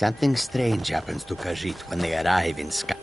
Something strange happens to Khajiit when they arrive in Sky.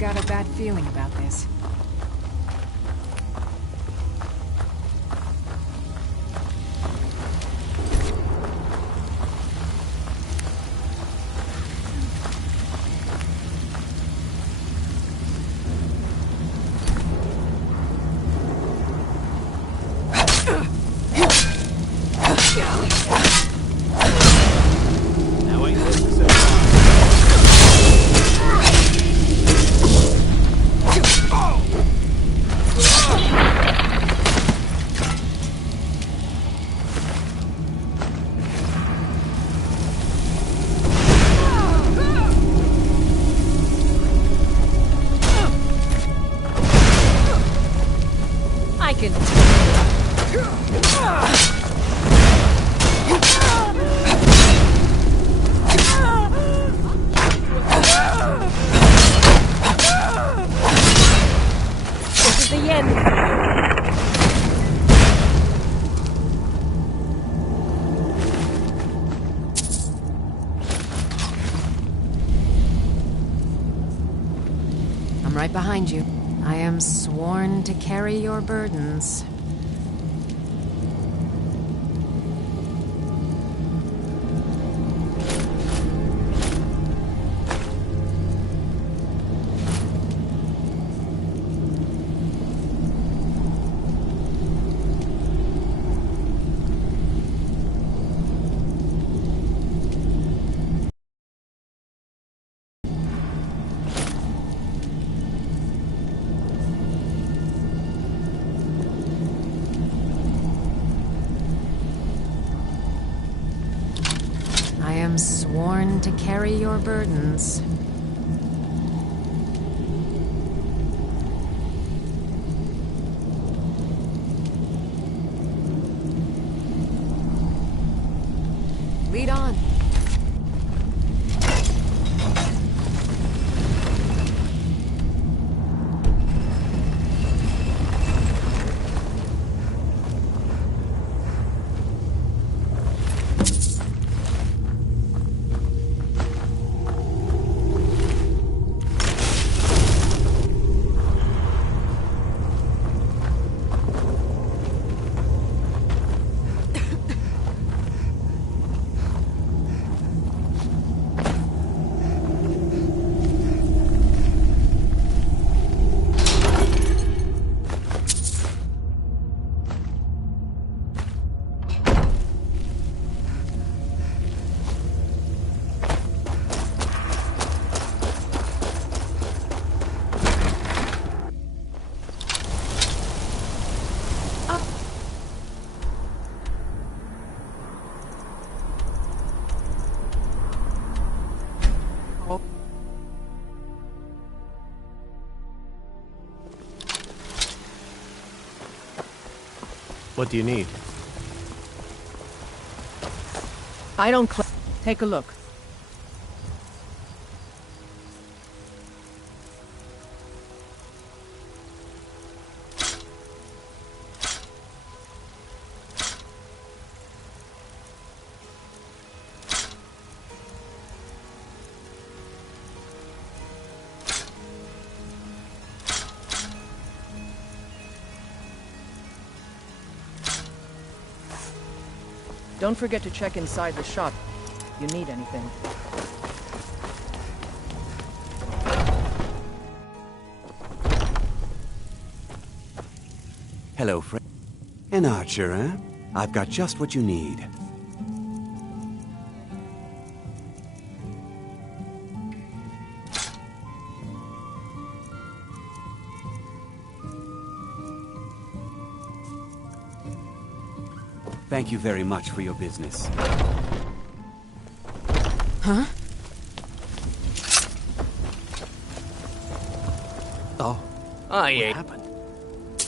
Got a bad feeling about this. I'm right behind you. I am sworn to carry your burdens. I am sworn to carry your burdens. Lead on. What do you need? I don't Take a look. Don't forget to check inside the shop if you need anything. Hello, friend. An archer, eh? I've got just what you need. Thank you very much for your business. Huh? Oh, I ain't happened.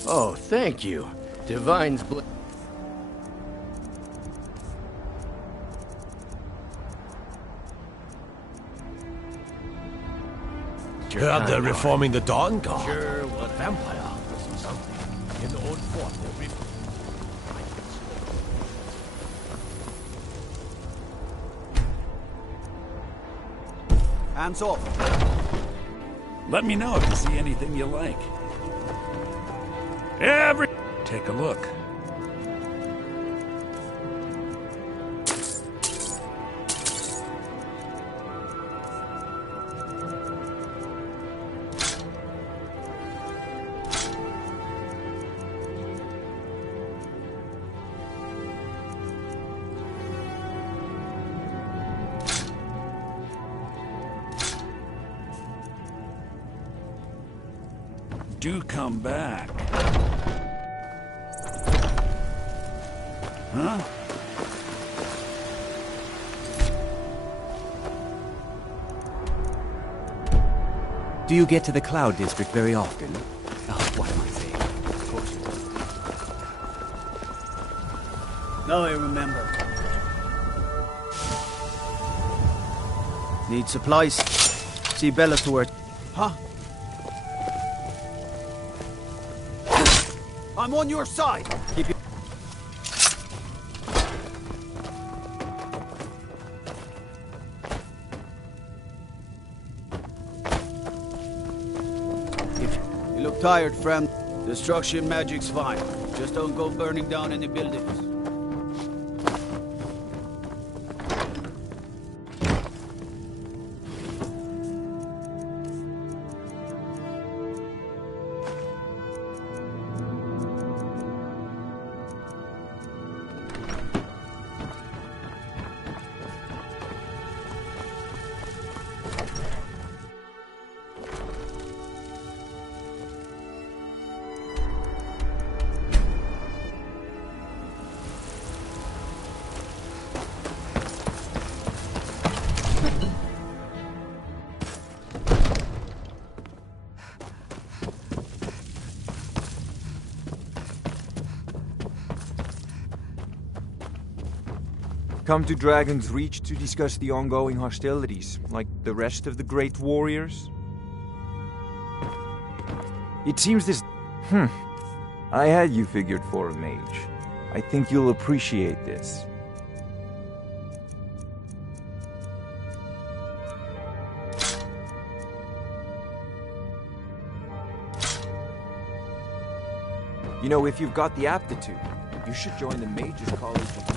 Oh, thank you. Divine's bl- Heard they're reforming the Dawn Guard. Sure, A vampire or something. In the old fort, they'll be... Hands off. Let me know if you see anything you like. Take a look. Do come back. Huh? Do you get to the Cloud District very often? Oh, what am I saying? Of course. Now I remember. Need supplies? See Bella to her. Huh? I'm on your side! Keep your... You look tired, friend. Destruction magic's fine. Just don't go burning down any buildings. Come to Dragon's Reach to discuss the ongoing hostilities, like the rest of the great warriors? It seems this... I had you figured for a mage. I think you'll appreciate this. You know, if you've got the aptitude, you should join the Mages College of Wisdom.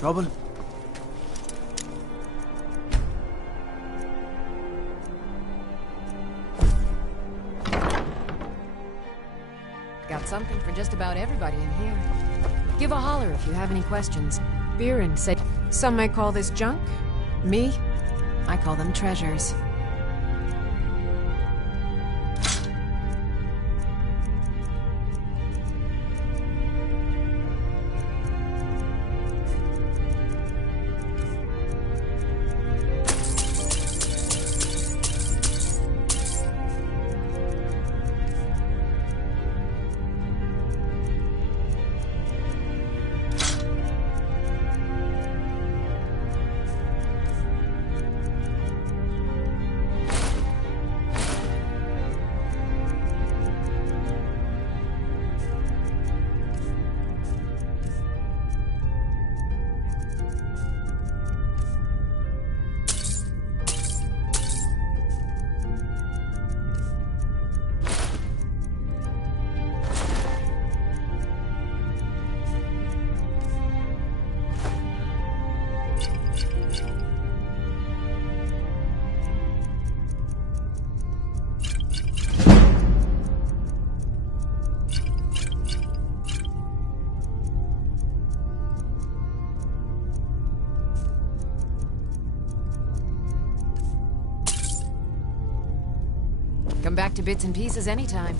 Trouble? Got something for just about everybody in here. Give a holler if you have any questions. Biren said some may call this junk. Me, I call them treasures. Come back to bits and pieces anytime.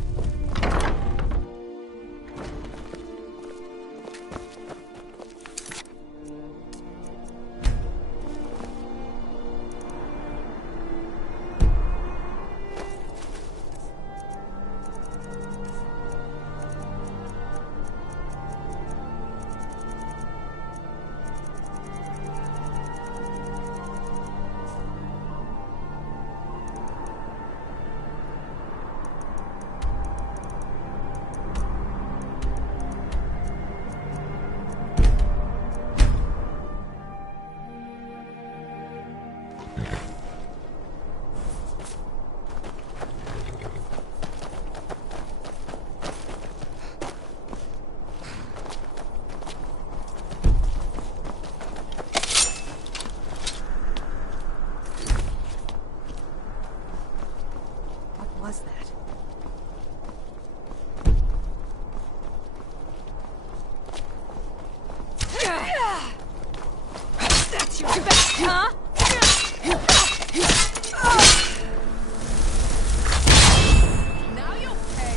What was that? That's your best, huh? Now you'll pay.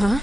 Huh?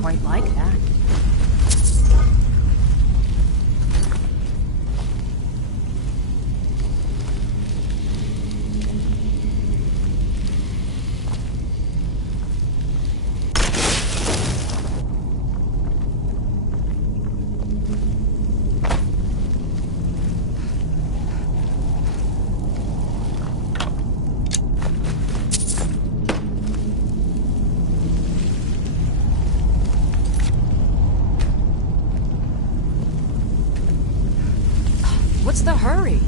Quite like that. What's the hurry?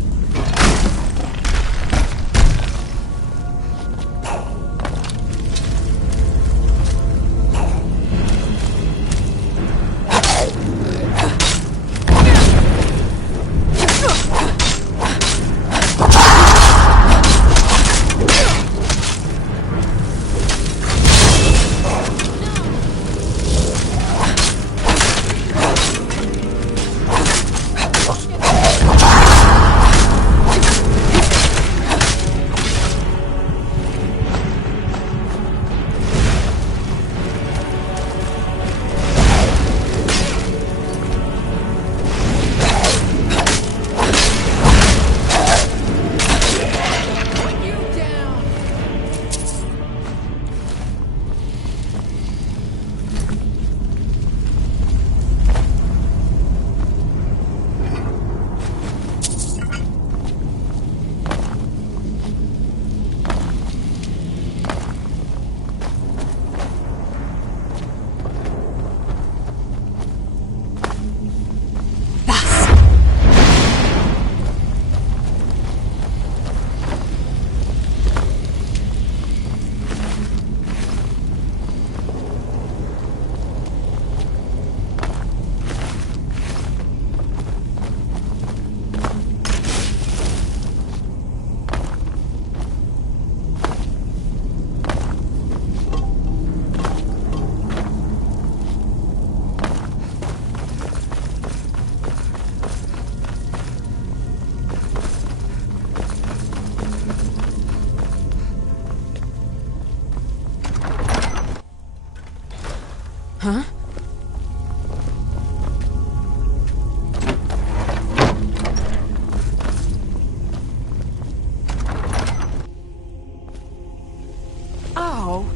Huh? Oh.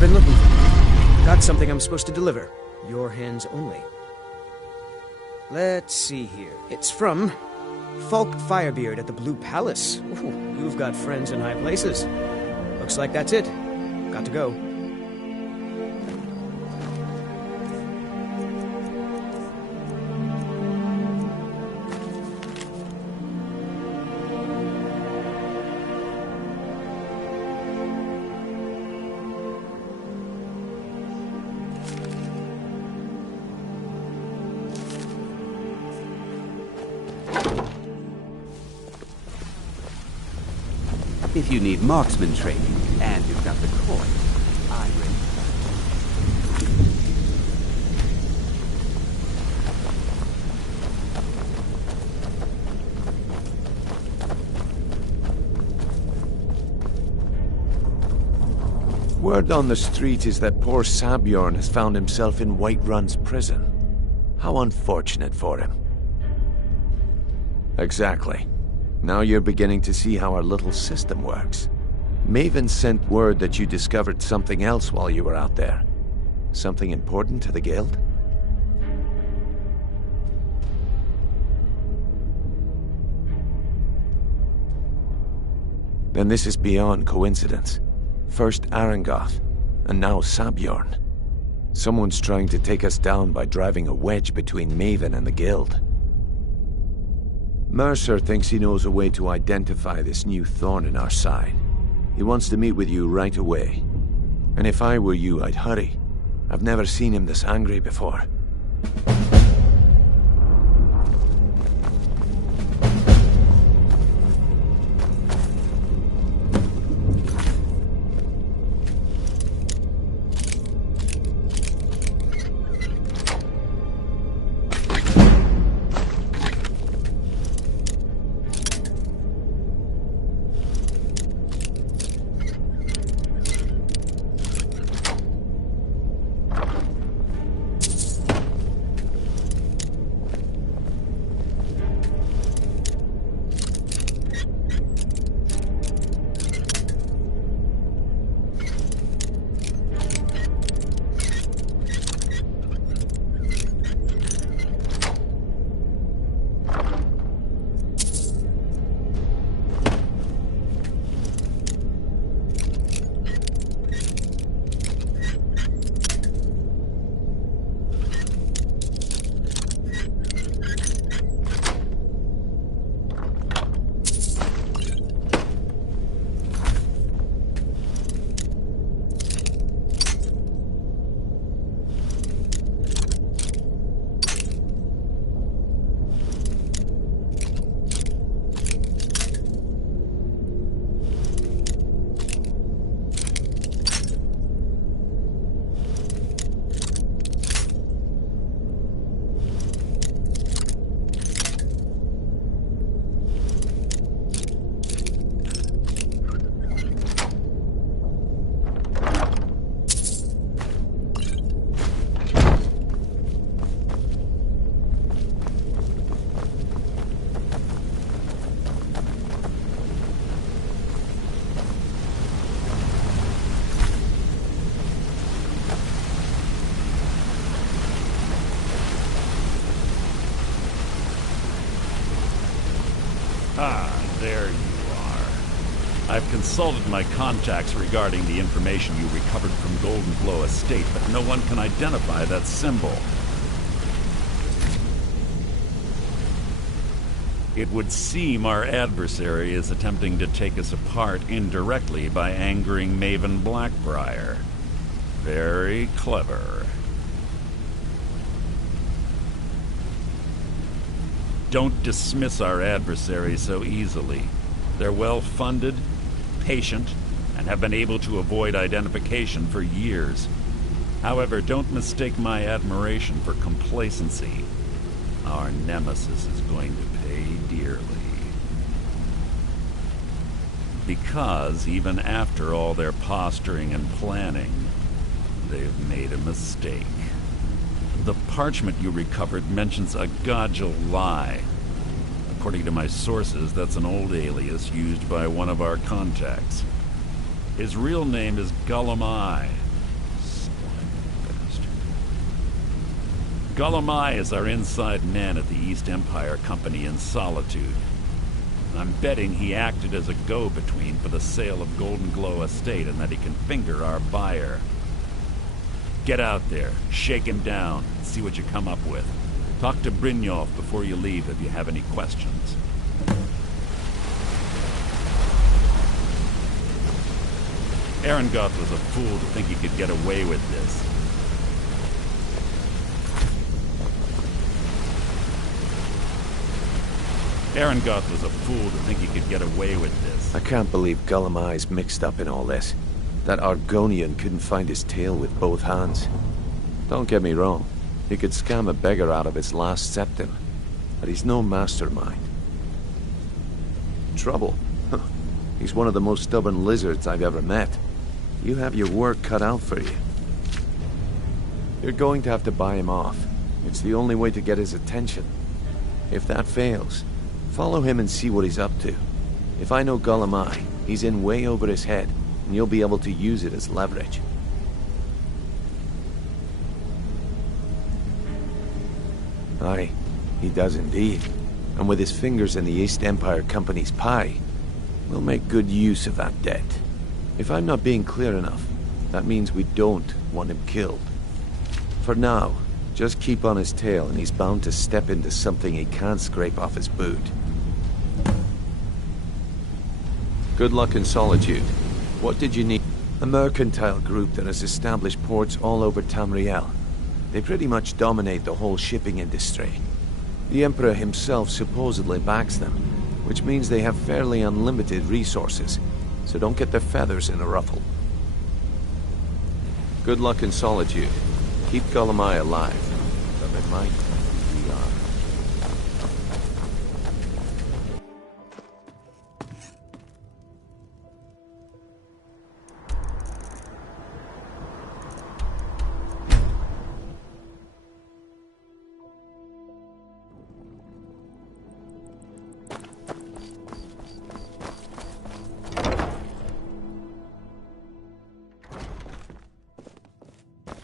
Been looking for you. Got something I'm supposed to deliver. Your hands only. Let's see here. It's from Falk Firebeard at the Blue Palace. Ooh, you've got friends in high places. A Looks like that's it. Got to go. If you need marksman training, and you've got the coin, I'm ready. Word on the street is that poor Sabjorn has found himself in Whiterun's prison. How unfortunate for him. Exactly. Now you're beginning to see how our little system works. Maven sent word that you discovered something else while you were out there. Something important to the guild? Then this is beyond coincidence. First Arangoth, and now Sabjorn. Someone's trying to take us down by driving a wedge between Maven and the guild. Mercer thinks he knows a way to identify this new thorn in our side. He wants to meet with you right away. And if I were you, I'd hurry. I've never seen him this angry before. Ah, there you are. I've consulted my contacts regarding the information you recovered from Golden Flow Estate, but no one can identify that symbol. It would seem our adversary is attempting to take us apart indirectly by angering Maven Blackbriar. Very clever. Don't dismiss our adversary so easily. They're well-funded, patient, and have been able to avoid identification for years. However, don't mistake my admiration for complacency. Our nemesis is going to pay dearly. Because even after all their posturing and planning, they've made a mistake. The parchment you recovered mentions a Godjal lie. According to my sources, that's an old alias used by one of our contacts. His real name is Gullumai. Slimy bastard. Gullumai is our inside man at the East Empire Company in Solitude. I'm betting he acted as a go-between for the sale of Golden Glow Estate and that he can finger our buyer. Get out there, shake him down, and see what you come up with. Talk to Brynjolf before you leave if you have any questions. Arengoth was a fool to think he could get away with this. Arengoth was a fool to think he could get away with this. I can't believe Gullumai's mixed up in all this. That Argonian couldn't find his tail with both hands. Don't get me wrong. He could scam a beggar out of his last septim. But he's no mastermind. Trouble? Huh. He's one of the most stubborn lizards I've ever met. You have your work cut out for you. You're going to have to buy him off. It's the only way to get his attention. If that fails, follow him and see what he's up to. If I know Gullumai, he's in way over his head, and you'll be able to use it as leverage. Aye, he does indeed. And with his fingers in the East Empire Company's pie, we'll make good use of that debt. If I'm not being clear enough, that means we don't want him killed. For now, just keep on his tail and he's bound to step into something he can't scrape off his boot. Good luck in Solitude. What did you need? A mercantile group that has established ports all over Tamriel. They pretty much dominate the whole shipping industry. The Emperor himself supposedly backs them, which means they have fairly unlimited resources, so don't get their feathers in a ruffle. Good luck in Solitude. Keep Gullumai alive. But in mind, we are.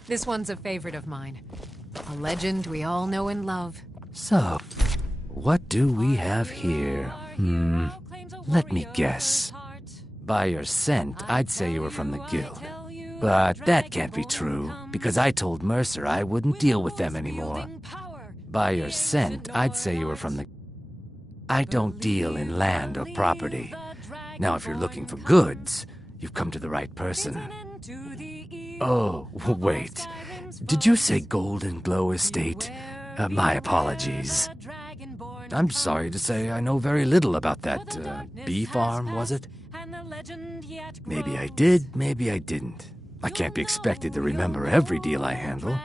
This one's a favorite of mine. A legend we all know and love. So, what do we have here? Let me guess. By your scent, I'd say you were from the guild. But that can't be true, because I told Mercer I wouldn't deal with them anymore. By your scent, I'd say you were from the... I don't deal in land or property. Now, if you're looking for goods, you've come to the right person. Oh, wait. Did you say Golden Glow Estate? My apologies. I'm sorry to say I know very little about that, bee farm, was it? Maybe I did, maybe I didn't. I can't be expected to remember every deal I handle.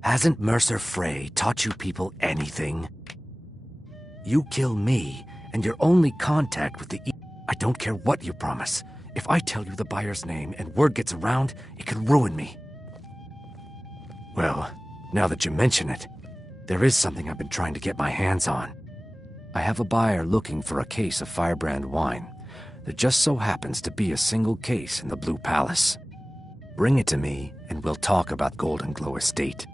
Hasn't Mercer Frey taught you people anything? You kill me, and your only contact with the... I don't care what you promise. If I tell you the buyer's name and word gets around, it could ruin me. Well, now that you mention it, there is something I've been trying to get my hands on. I have a buyer looking for a case of Firebrand wine. There just so happens to be a single case in the Blue Palace. Bring it to me, and we'll talk about Golden Glow Estate.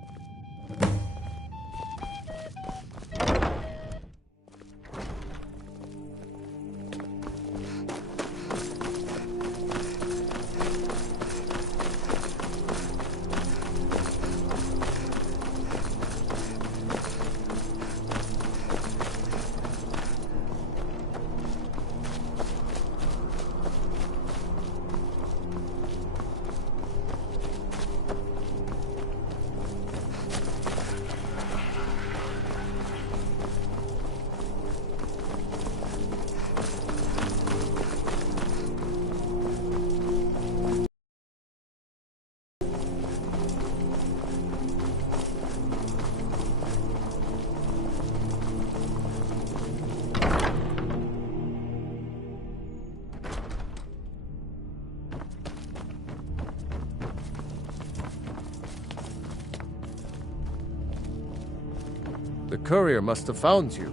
The courier must have found you.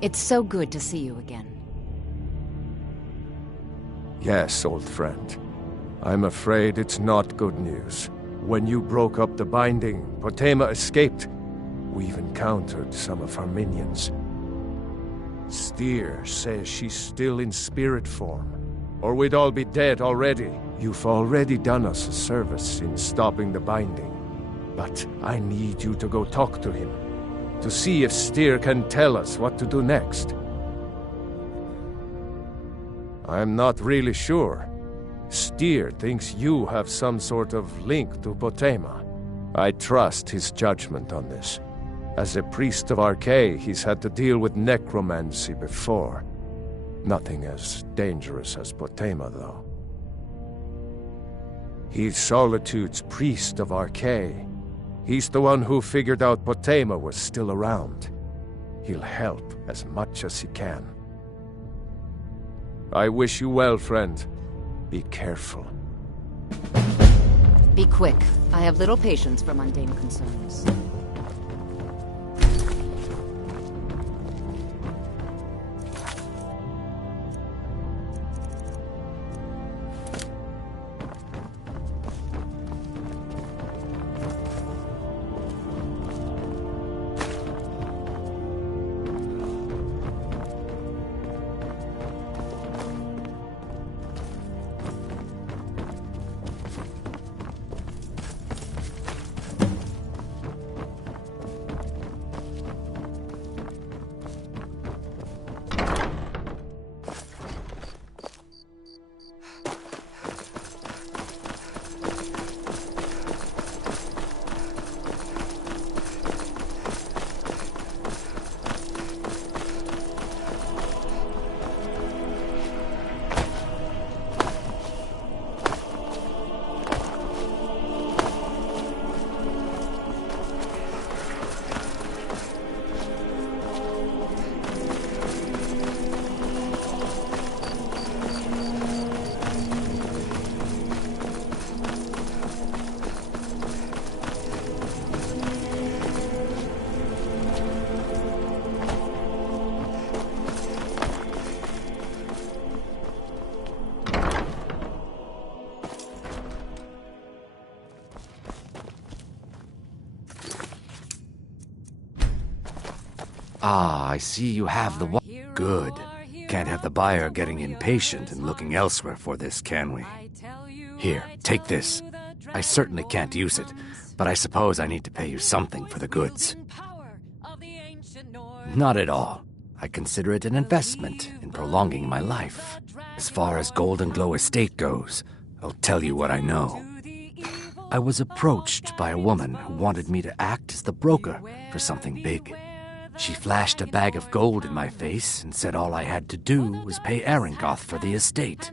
It's so good to see you again. Yes, old friend. I'm afraid it's not good news. When you broke up the binding, Potawooo escaped, We've encountered some of her minions. Steer says she's still in spirit form, or we'd all be dead already. You've already done us a service in stopping the binding, but I need you to go talk to him, to see if Steer can tell us what to do next. I'm not really sure. Steer thinks you have some sort of link to Potawooo. I trust his judgment on this. As a priest of Archay, he's had to deal with necromancy before. Nothing as dangerous as Potawooo, though. He's Solitude's priest of Archay. He's the one who figured out Potawooo was still around. He'll help as much as he can. I wish you well, friend. Be careful. Be quick. I have little patience for mundane concerns. Ah, I see you have the Good. Can't have the buyer getting impatient and looking elsewhere for this, can we? Here, take this. I certainly can't use it, but I suppose I need to pay you something for the goods. Not at all. I consider it an investment in prolonging my life. As far as Golden Glow Estate goes, I'll tell you what I know. I was approached by a woman who wanted me to act as the broker for something big. She flashed a bag of gold in my face and said all I had to do was pay Arangoth for the estate.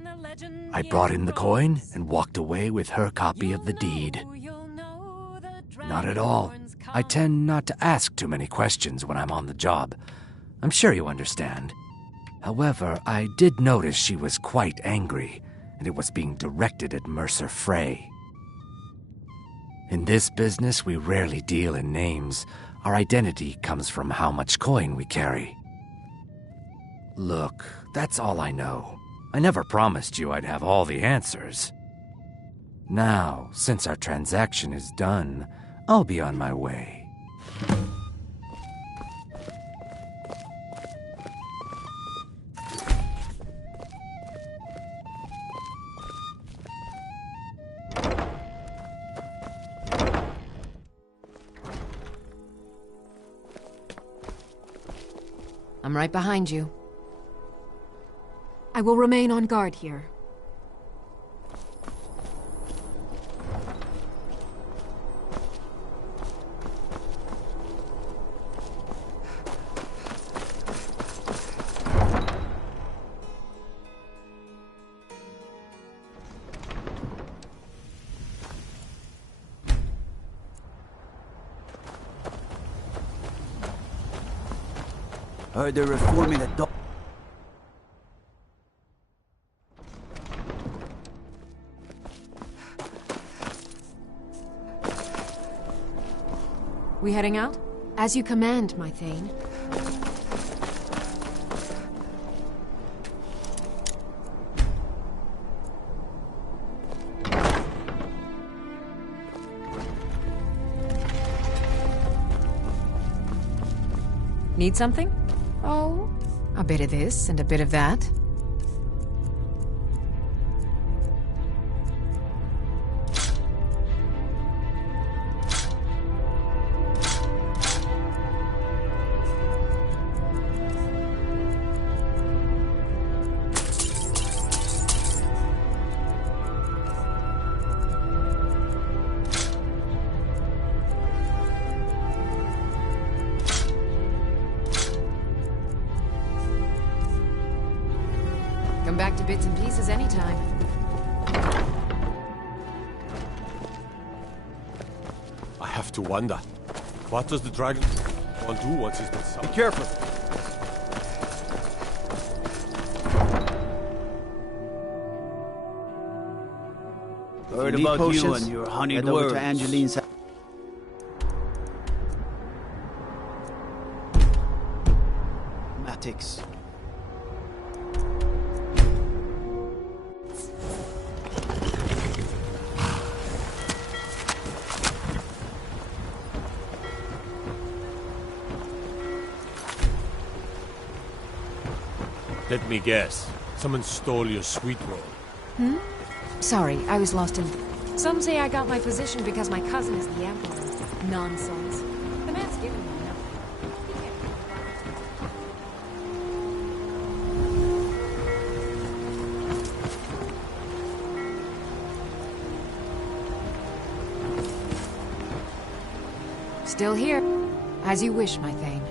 I brought in the coin and walked away with her copy of the deed. Not at all. I tend not to ask too many questions when I'm on the job. I'm sure you understand. However, I did notice she was quite angry, and it was being directed at Mercer Frey. In this business, we rarely deal in names. Our identity comes from how much coin we carry. Look, that's all I know. I never promised you I'd have all the answers. Now, since our transaction is done, I'll be on my way. I'm right behind you. I will remain on guard here. Heard they're reforming the dog. We heading out? As you command, my Thane. Need something? Oh, a bit of this and a bit of that. Come back to bits and pieces anytime. I have to wonder. What does the dragon want to do once he's been summoned? Be careful. Heard about you and your honeyed Head over words. to Angeline's. Matix. Let me guess. Someone stole your sweet roll. Hmm? Sorry, I was lost in... Some say I got my position because my cousin is the Emperor. Nonsense. The man's giving me nothing. Still here. As you wish, my Thane.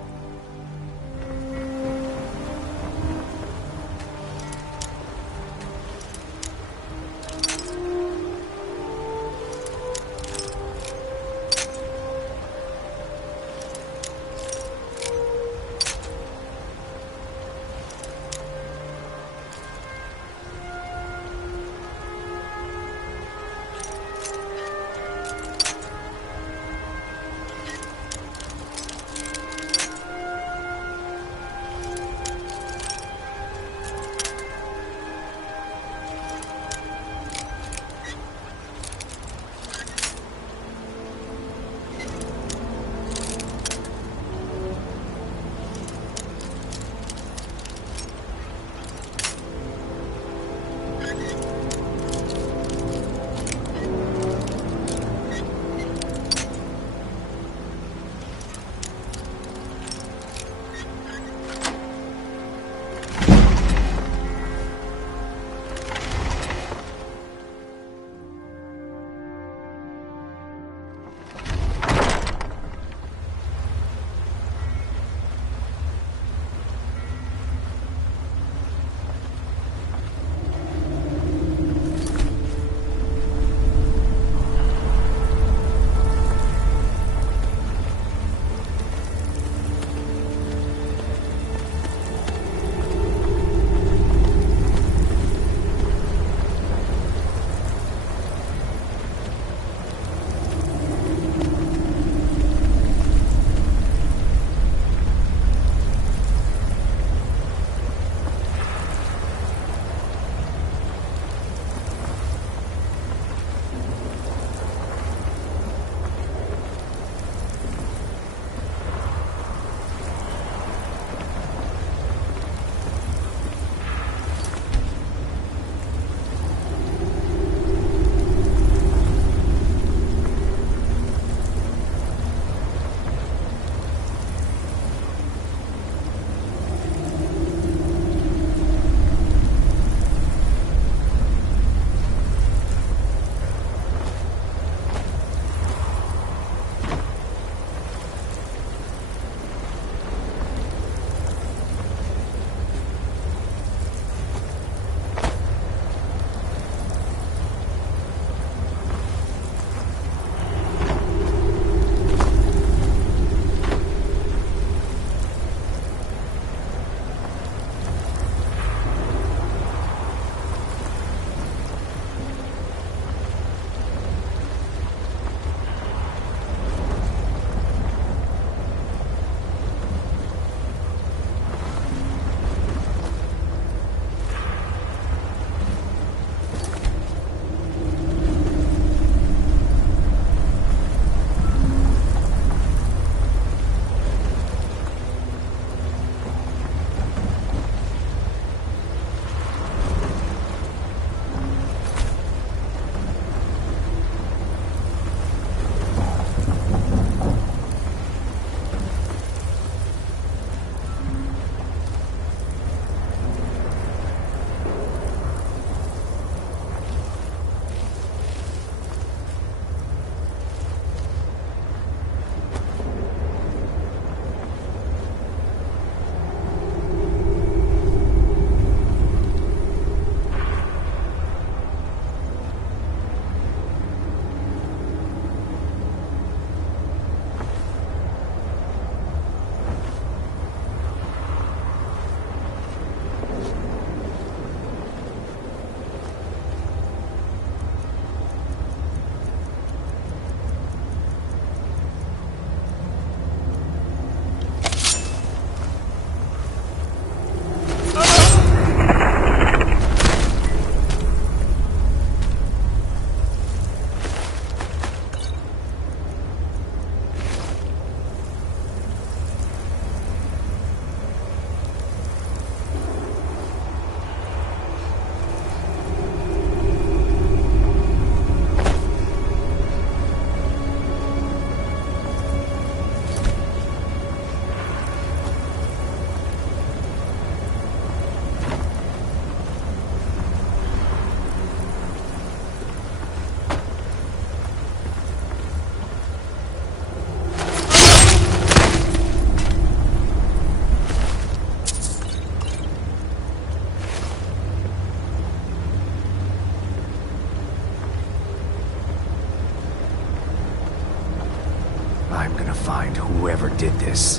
whoever did this.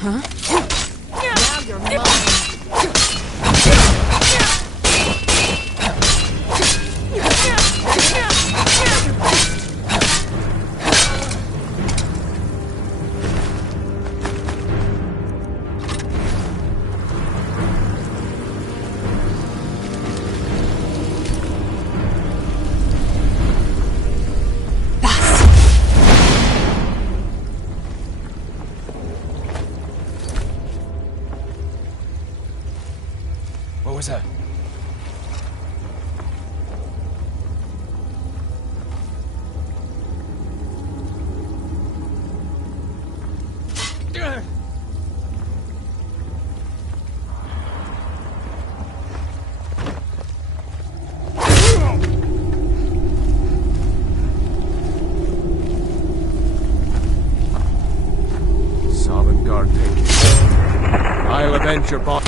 Huh? Now you're mine. What was that? Sovereign Guard, take it. I'll avenge your boss.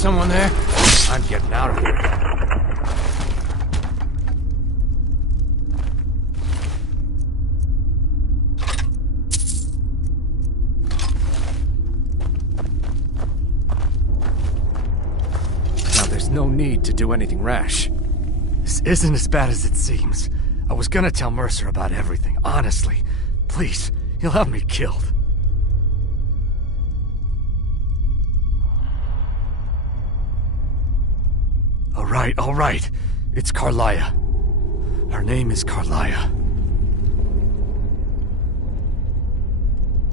someone there? I'm getting out of here. Now there's no need to do anything rash. This isn't as bad as it seems. I was gonna tell Mercer about everything, honestly. Please, he'll have me killed. All right. It's Carlia. Her name is Carlia.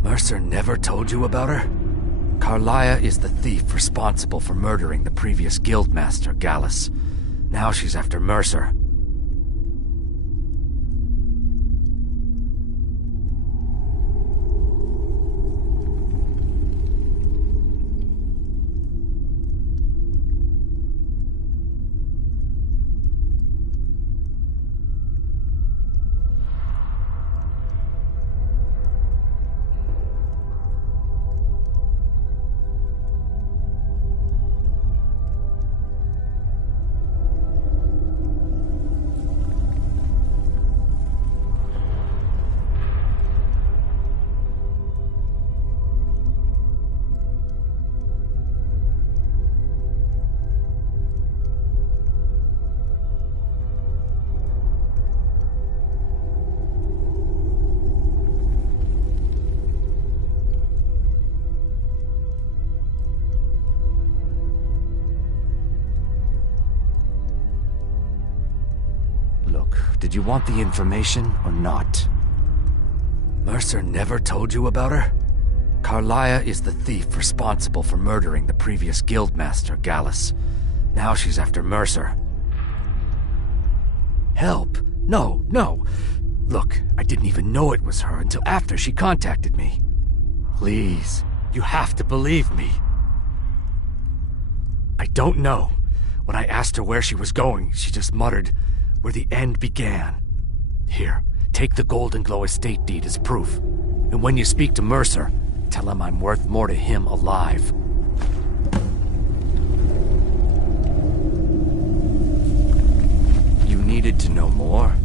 Mercer never told you about her? Carlia is the thief responsible for murdering the previous guildmaster, Gallus. Now she's after Mercer. Did you want the information or not? Mercer never told you about her? Carlia is the thief responsible for murdering the previous guildmaster, Gallus. Now she's after Mercer. Help? No. Look, I didn't even know it was her until after she contacted me. Please, you have to believe me. I don't know. When I asked her where she was going, she just muttered, "Where the end began." Here, take the Golden Glow estate deed as proof. And when you speak to Mercer, tell him I'm worth more to him alive. You needed to know more?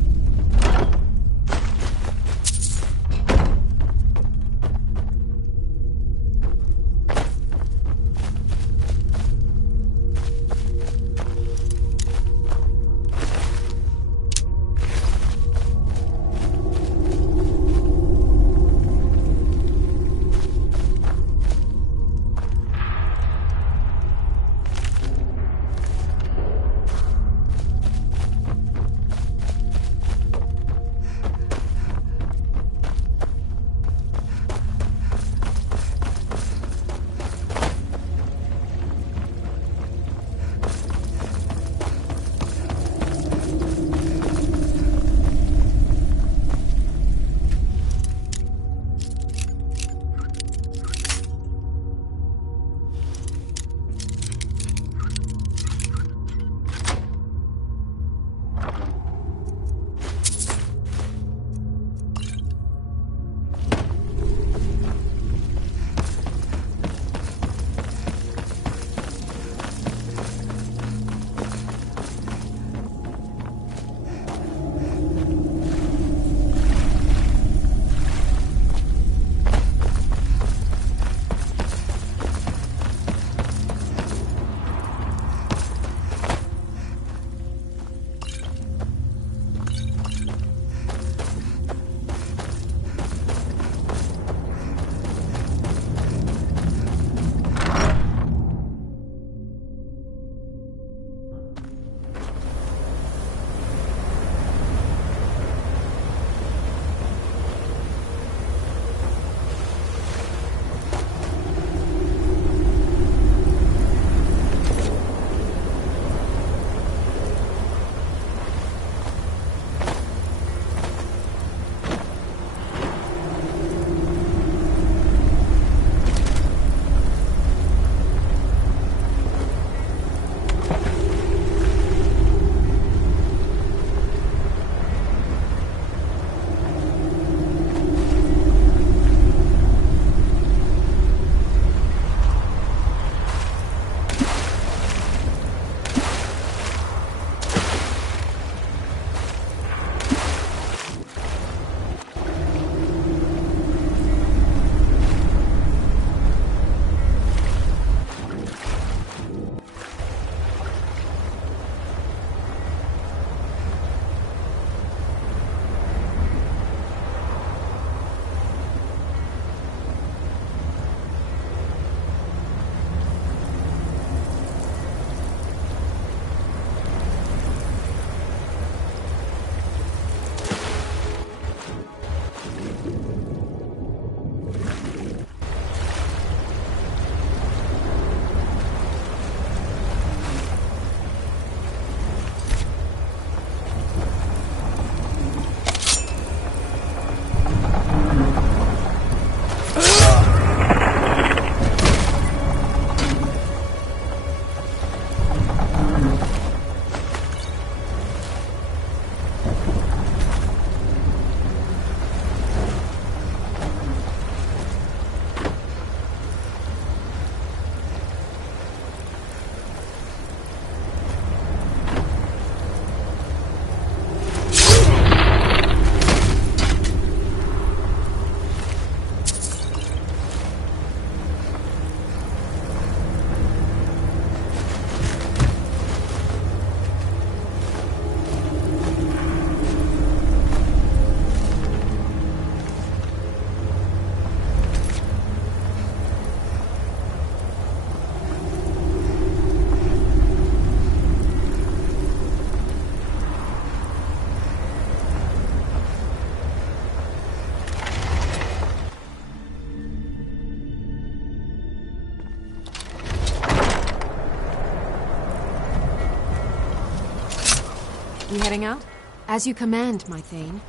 We heading out? As you command, my Thane.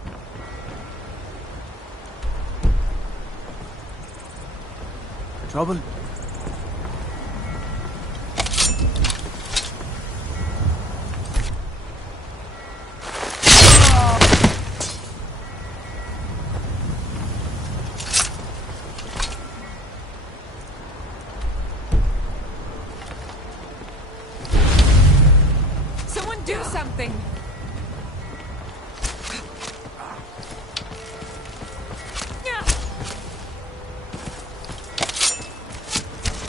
Trouble? Someone do something!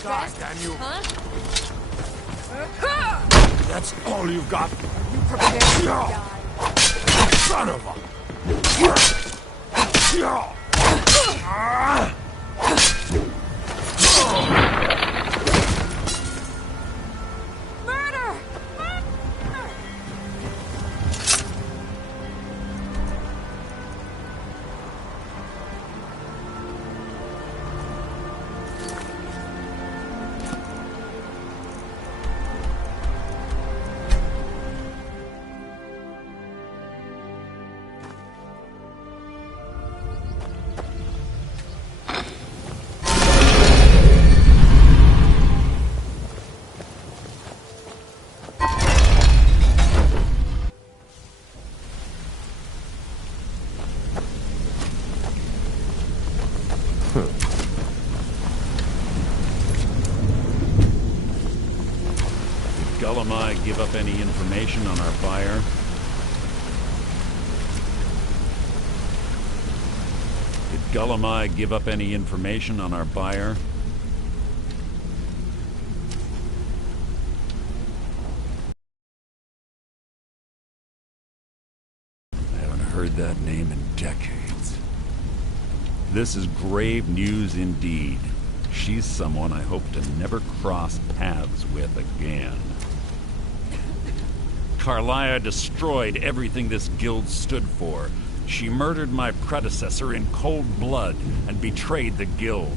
God damn you! Huh? That's all you've got? You prepared to die. Son of Murder! Gulamai give up any information on our buyer? Did Gulamai give up any information on our buyer? I haven't heard that name in decades. This is grave news indeed. She's someone I hope to never cross paths with again. Carlia destroyed everything this guild stood for. She murdered my predecessor in cold blood and betrayed the guild.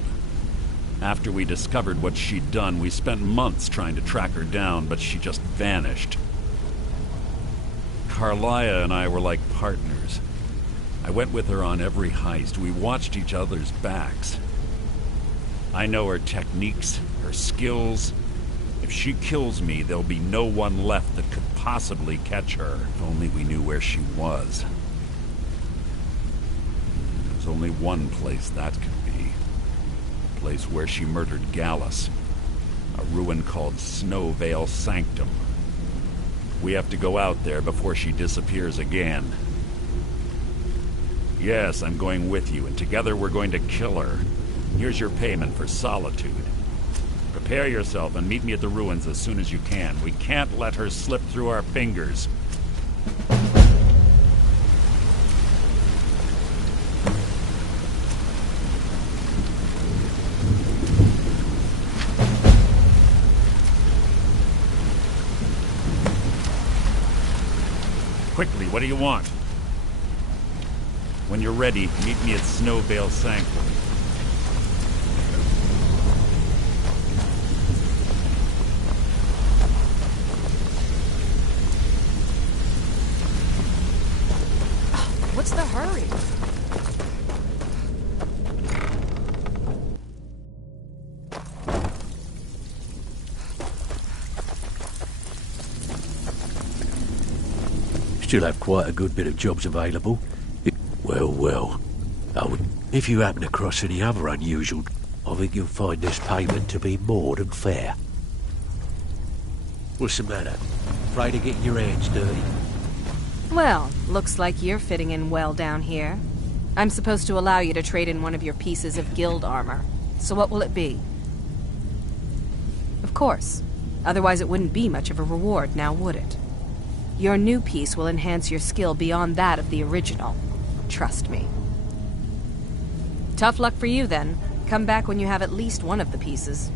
After we discovered what she'd done, we spent months trying to track her down, but she just vanished. Carlia and I were like partners. I went with her on every heist. We watched each other's backs. I know her techniques, her skills. If she kills me, there'll be no one left that could possibly catch her. If only we knew where she was. There's only one place that could be. A place where she murdered Gallus. A ruin called Snowvale Sanctum. We have to go out there before she disappears again. Yes, I'm going with you, and together we're going to kill her. Here's your payment for solitude. Prepare yourself and meet me at the ruins as soon as you can. We can't let her slip through our fingers. Quickly, what do you want? When you're ready, meet me at Snowvale Sanctum. What's the hurry? Still have quite a good bit of jobs available. Well. Oh, if you happen across any other unusual, I think you'll find this payment to be more than fair. What's the matter? Afraid of getting your hands dirty? Well, looks like you're fitting in well down here. I'm supposed to allow you to trade in one of your pieces of guild armor. So what will it be? Of course. Otherwise it wouldn't be much of a reward, now would it? Your new piece will enhance your skill beyond that of the original. Trust me. Tough luck for you, then. Come back when you have at least one of the pieces.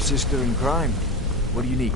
sister in crime. What do you need?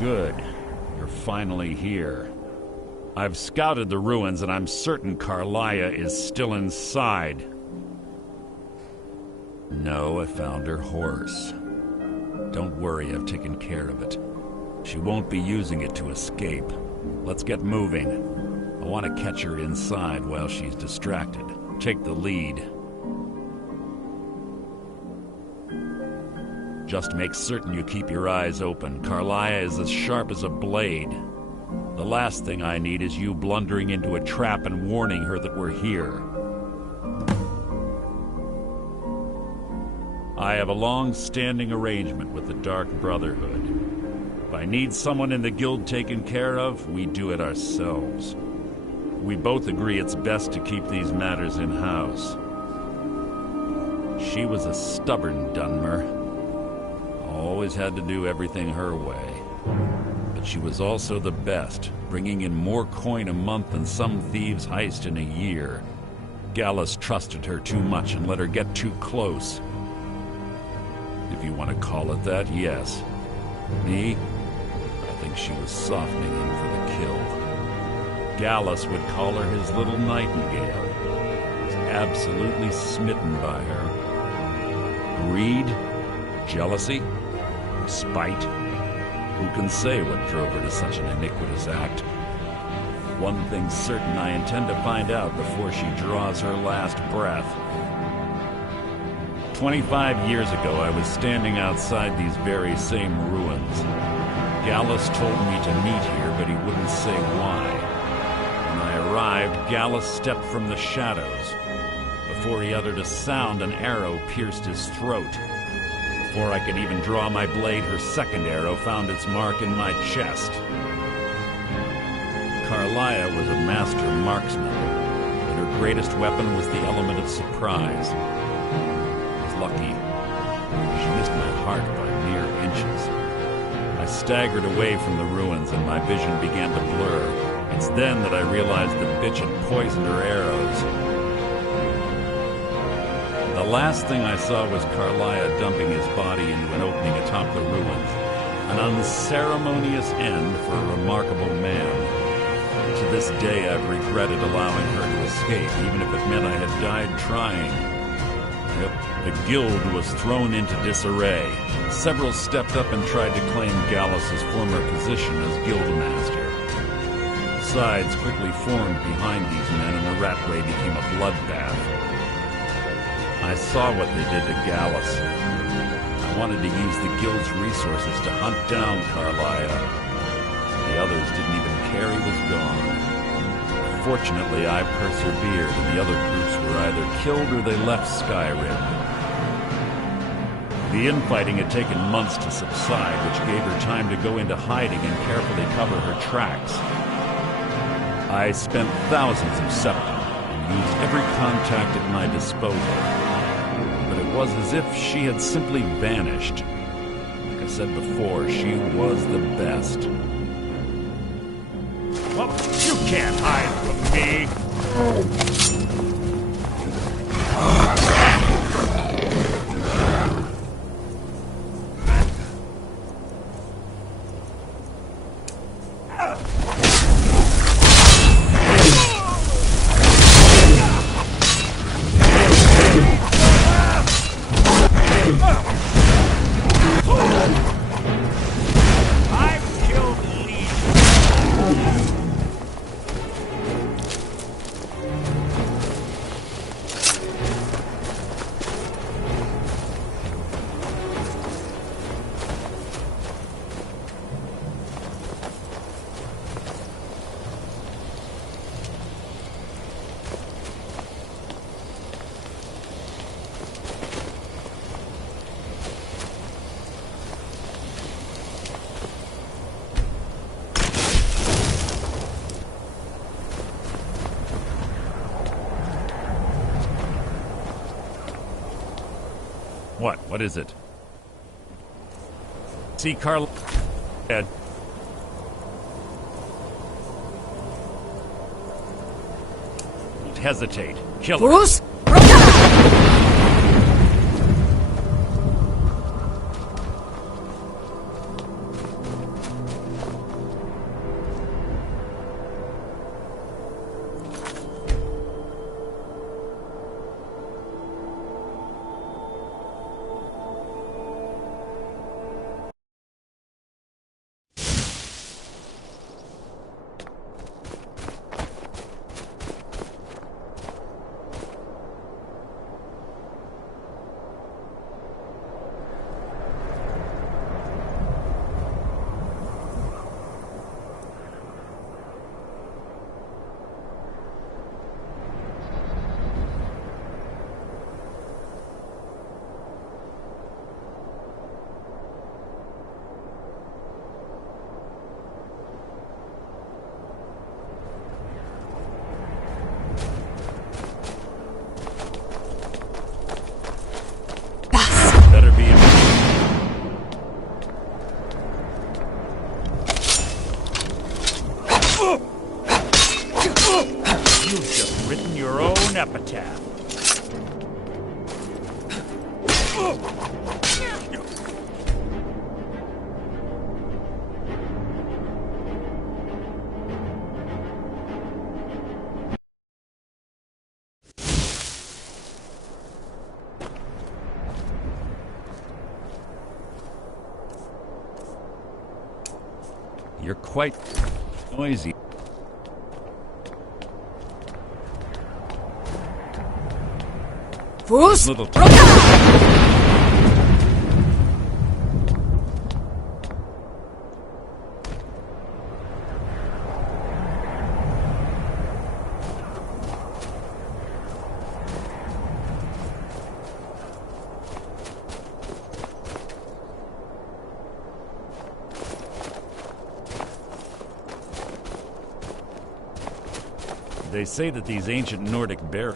Good. You're finally here. I've scouted the ruins and I'm certain Carlia is still inside. No, I found her horse. Don't worry, I've taken care of it. She won't be using it to escape. Let's get moving. I want to catch her inside while she's distracted. Take the lead. Just make certain you keep your eyes open. Carlia is as sharp as a blade. The last thing I need is you blundering into a trap and warning her that we're here. I have a long-standing arrangement with the Dark Brotherhood. If I need someone in the guild taken care of, we do it ourselves. We both agree it's best to keep these matters in-house. She was a stubborn Dunmer. Always had to do everything her way. But she was also the best, bringing in more coin a month than some thieves heist in a year. Gallus trusted her too much and let her get too close. If you want to call it that, yes. Me? I think she was softening him for the kill. Gallus would call her his little nightingale. He was absolutely smitten by her. Greed? Jealousy? Spite? Who can say what drove her to such an iniquitous act? One thing's certain, I intend to find out before she draws her last breath. 25 years ago, I was standing outside these very same ruins. Gallus told me to meet here, but he wouldn't say why. When I arrived, Gallus stepped from the shadows. Before he uttered a sound, an arrow pierced his throat. Before I could even draw my blade, her second arrow found its mark in my chest. Carlia was a master marksman, but her greatest weapon was the element of surprise. I was lucky. She missed my heart by mere inches. I staggered away from the ruins and my vision began to blur. It's then that I realized the bitch had poisoned her arrows. The last thing I saw was Carlia dumping his body into an opening atop the ruins. An unceremonious end for a remarkable man. To this day, I've regretted allowing her to escape, even if it meant I had died trying. Yep, the guild was thrown into disarray. Several stepped up and tried to claim Gallus's former position as guildmaster. Sides quickly formed behind these men, and the Ratway became a bloodbath. I saw what they did to Gallus. I wanted to use the guild's resources to hunt down Carlia. The others didn't even care he was gone. Fortunately, I persevered, and the other groups were either killed or they left Skyrim. The infighting had taken months to subside, which gave her time to go into hiding and carefully cover her tracks. I spent thousands of septa and used every contact at my disposal. But it was as if she had simply vanished. Like I said before, she was the best. Well, you can't hide from me! What? What is it? See Carl... dead. Don't hesitate. Kill her. Bruce? Better be in. You've just written your own epitaph. You're quite noisy. Bruce? Little They say that these ancient Nordic barrier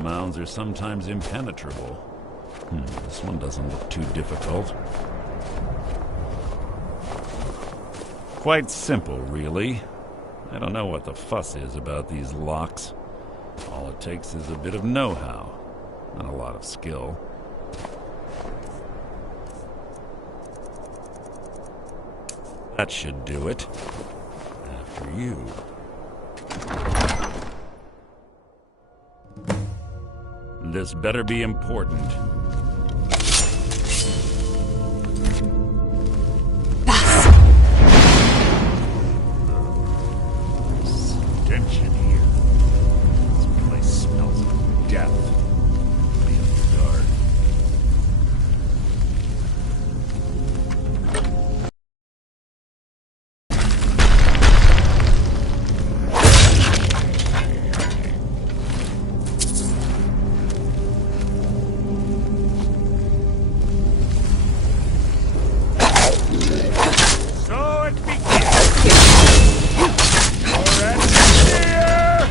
mounds are sometimes impenetrable. This one doesn't look too difficult. Quite simple, really. I don't know what the fuss is about these locks. All it takes is a bit of know-how, not a lot of skill. That should do it. After you. This better be important. Stench in here. This place smells of death. Be on the guard. So it begins. For engineer!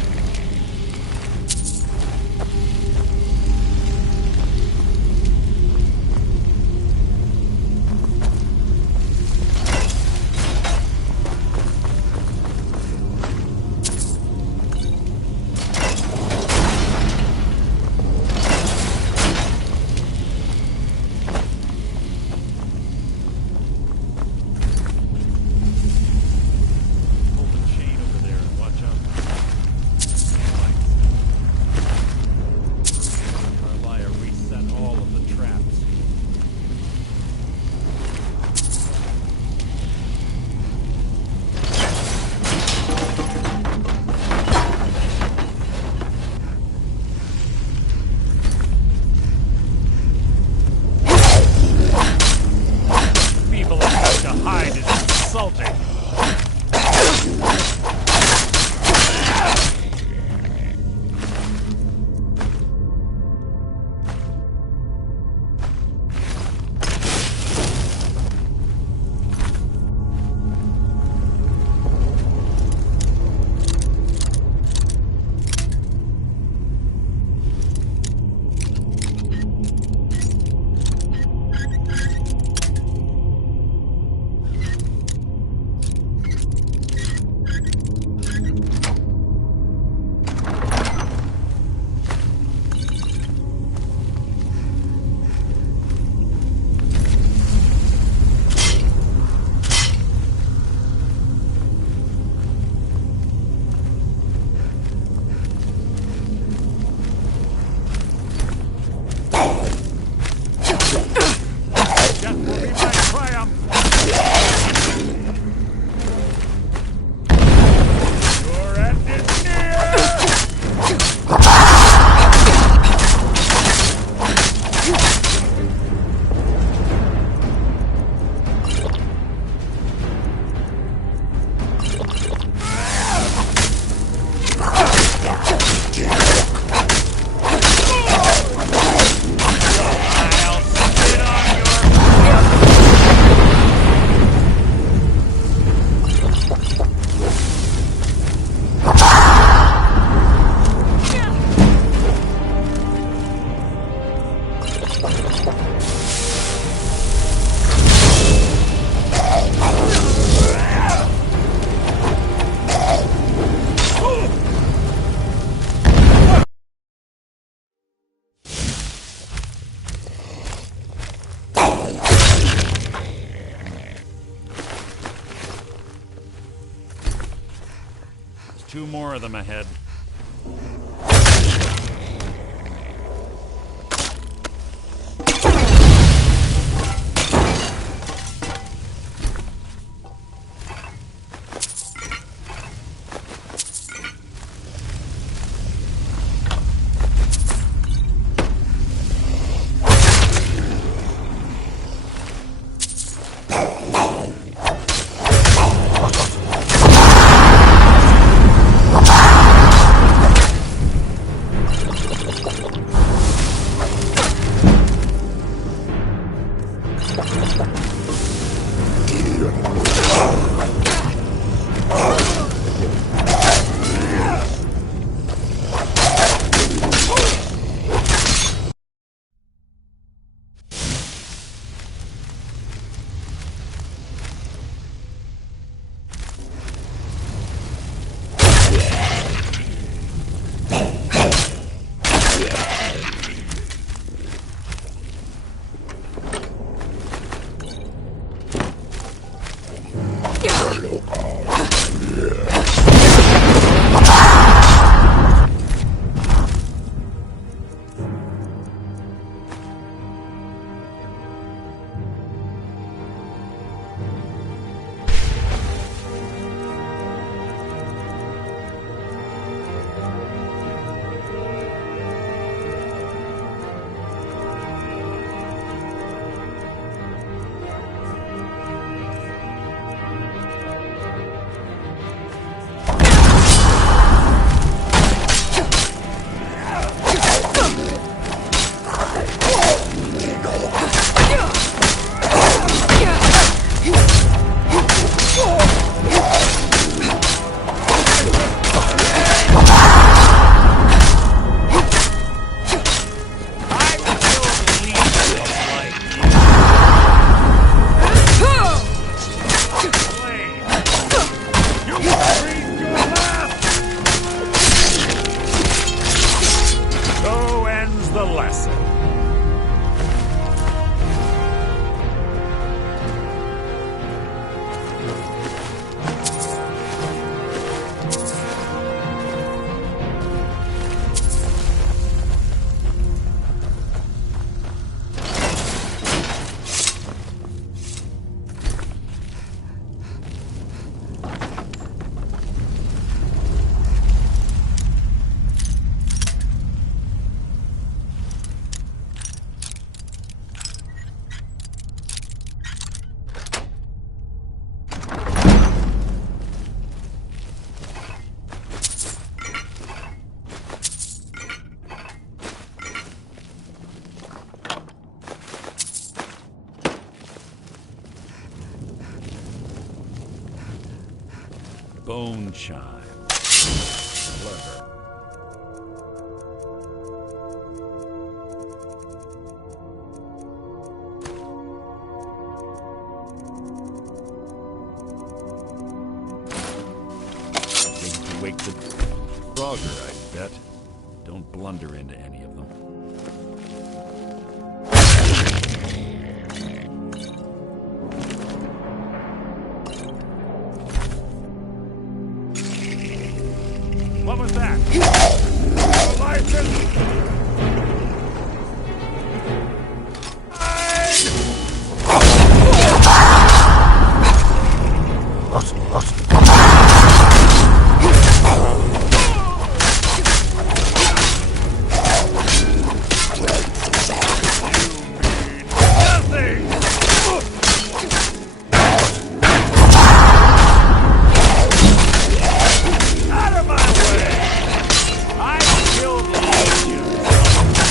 2 more of them ahead. Bone chime. Clever. Need to wake the Frogger, I bet. Don't blunder into any of them. What was that? Out of my way! I killed legions.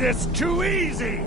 This too easy!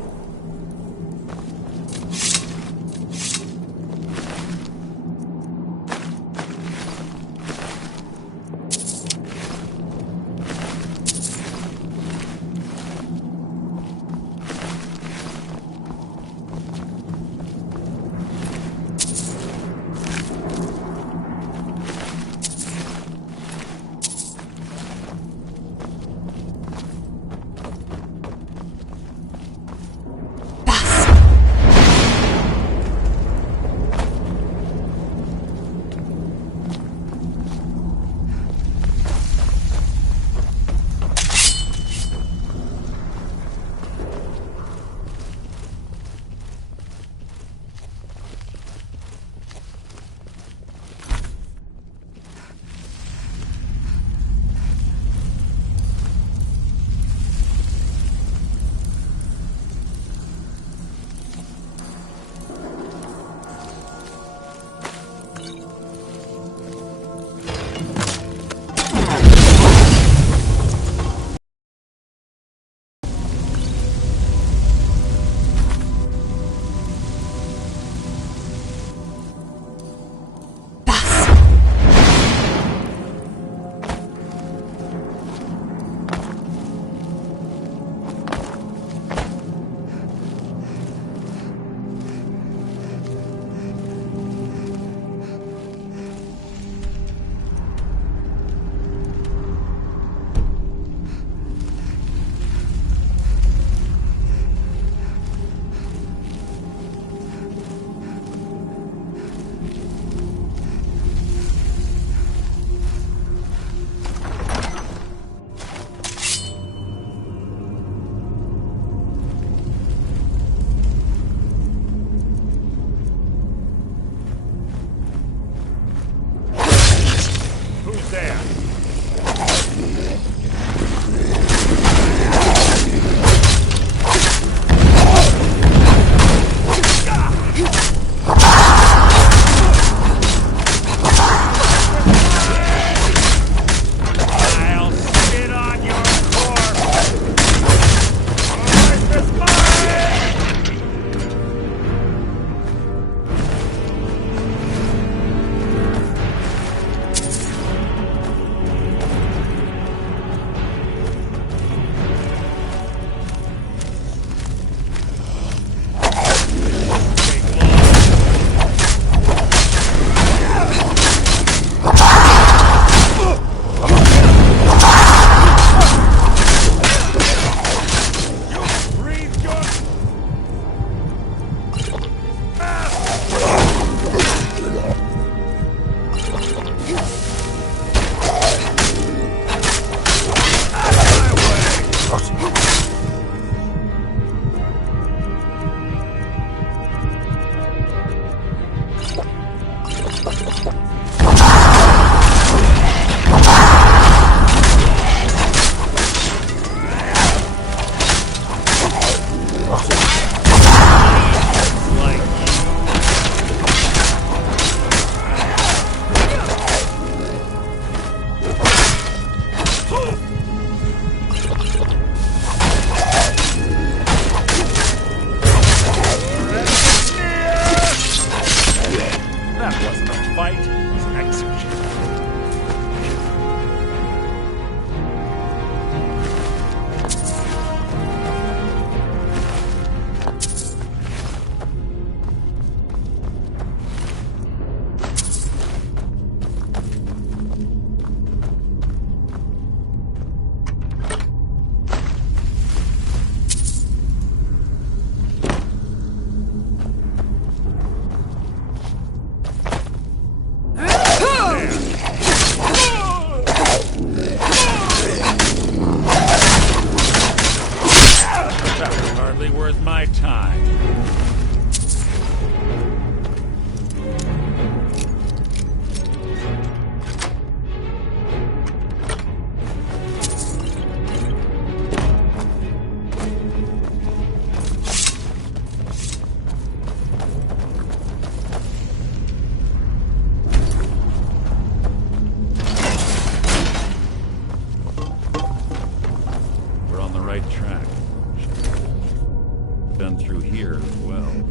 here as well.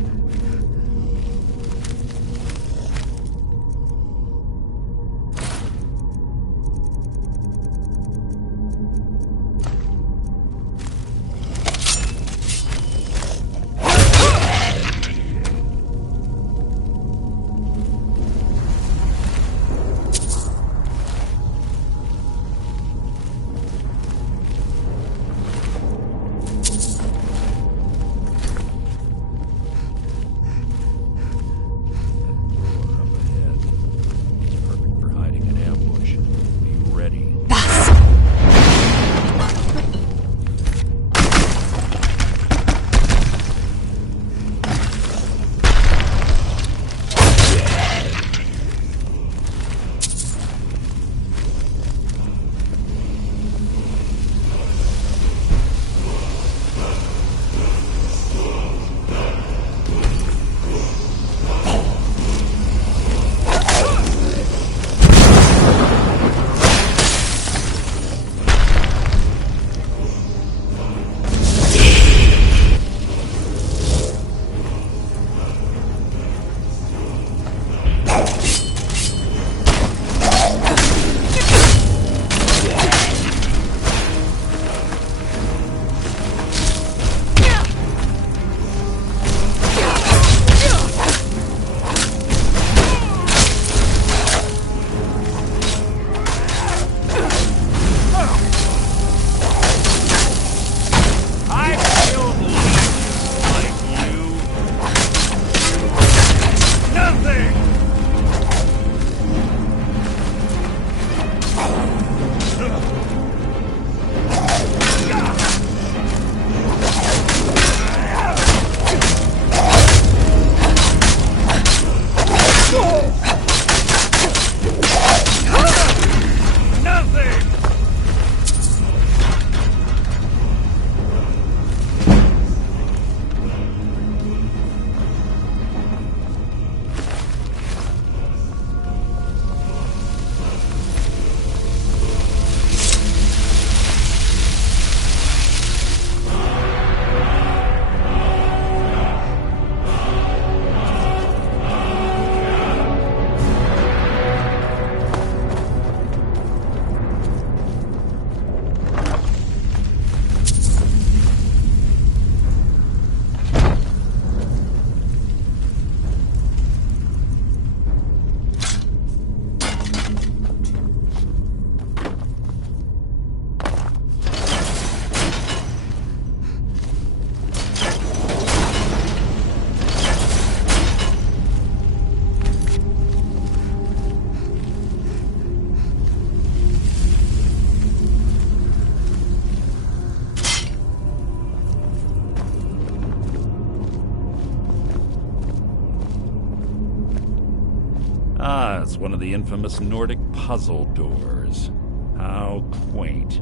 Ah, it's one of the infamous Nordic puzzle doors. How quaint.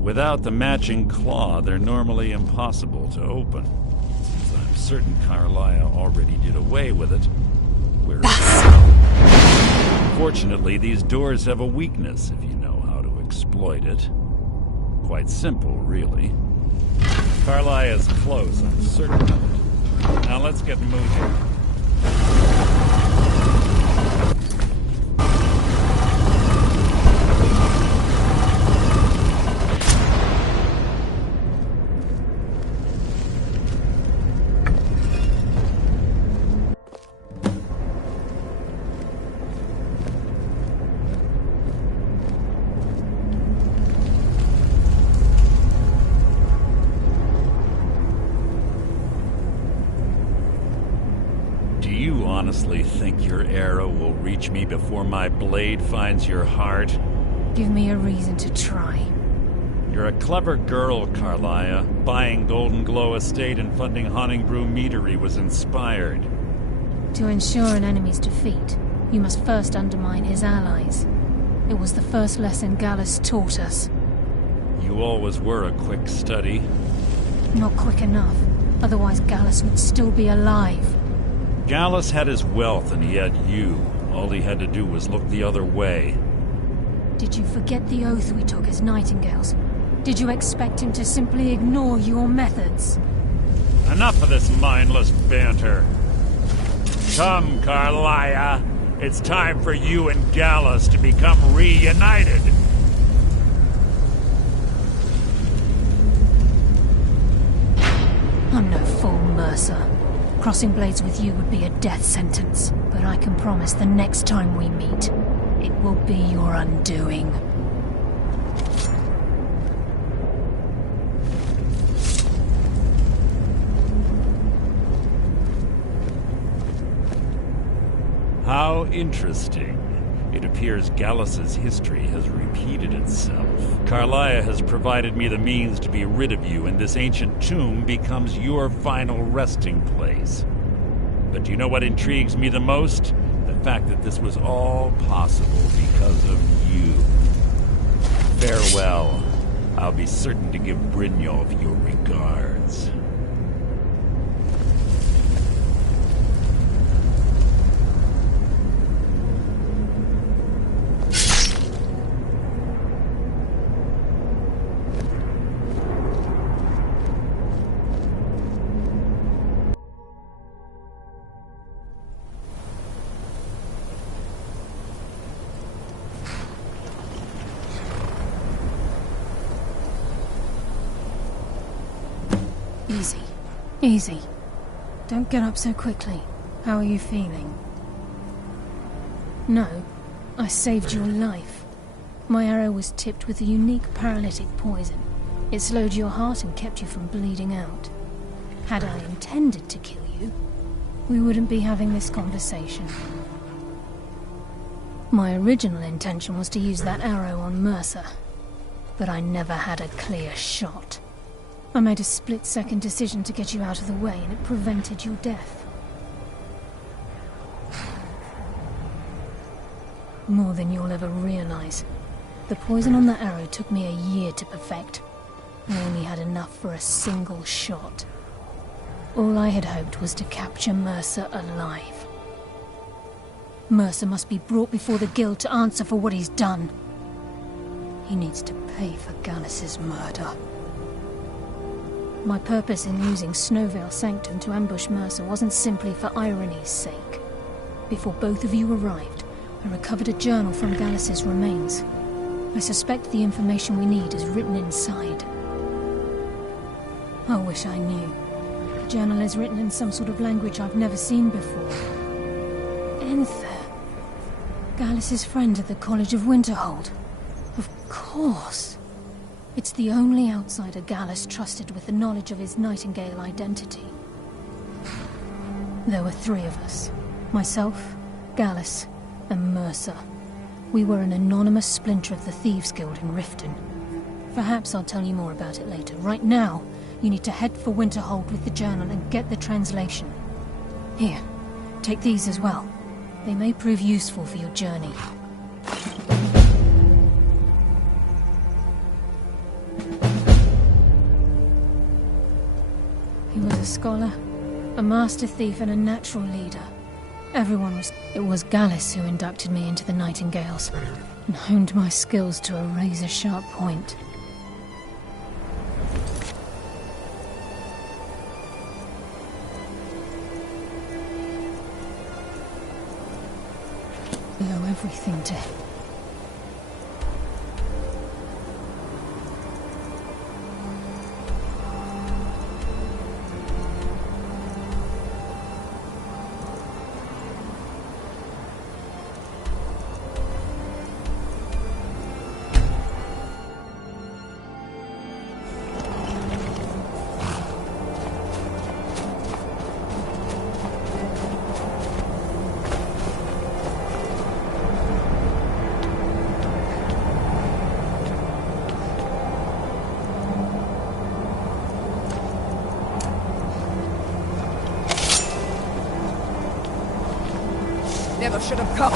Without the matching claw, they're normally impossible to open. Since I'm certain Carlia already did away with it, where fortunately, these doors have a weakness if you know how to exploit it. Quite simple, really. Carlia is close, I'm certain of it. Now let's get moving. Honestly think your arrow will reach me before my blade finds your heart? Give me a reason to try. You're a clever girl, Carlia. Buying Golden Glow Estate and funding Honningbrew Meadery was inspired. To ensure an enemy's defeat, you must first undermine his allies. It was the first lesson Gallus taught us. You always were a quick study. Not quick enough. Otherwise Gallus would still be alive. Gallus had his wealth and he had you. All he had to do was look the other way. Did you forget the oath we took as Nightingales? Did you expect him to simply ignore your methods? Enough of this mindless banter. Come, Carlia. It's time for you and Gallus to become reunited. I'm no fool, Mercer. Crossing blades with you would be a death sentence, but I can promise the next time we meet, it will be your undoing. How interesting. It appears Gallus's history has repeated itself. Carlia has provided me the means to be rid of you, and this ancient tomb becomes your final resting place. But do you know what intrigues me the most? The fact that this was all possible because of you. Farewell. I'll be certain to give Brynjolf your regards. Easy. Easy. Don't get up so quickly. How are you feeling? No. I saved your life. My arrow was tipped with a unique paralytic poison. It slowed your heart and kept you from bleeding out. Had I intended to kill you, we wouldn't be having this conversation. My original intention was to use that arrow on Mercer, but I never had a clear shot. I made a split-second decision to get you out of the way, and it prevented your death. More than you'll ever realize. The poison on that arrow took me a year to perfect. I only had enough for a single shot. All I had hoped was to capture Mercer alive. Mercer must be brought before the Guild to answer for what he's done. He needs to pay for Gallus's murder. My purpose in using Snowvale Sanctum to ambush Mercer wasn't simply for irony's sake. Before both of you arrived, I recovered a journal from Gallus's remains. I suspect the information we need is written inside. I wish I knew. The journal is written in some sort of language I've never seen before. Enther. Gallus's friend at the College of Winterhold. Of course. It's the only outsider Gallus trusted with the knowledge of his Nightingale identity. There were three of us. Myself, Gallus, and Mercer. We were an anonymous splinter of the Thieves' Guild in Riften. Perhaps I'll tell you more about it later. Right now, you need to head for Winterhold with the journal and get the translation. Here, take these as well. They may prove useful for your journey. He was a scholar, a master thief, and a natural leader. It was Gallus who inducted me into the Nightingales, and honed my skills to a razor-sharp point. I owe everything to him. Never should have come.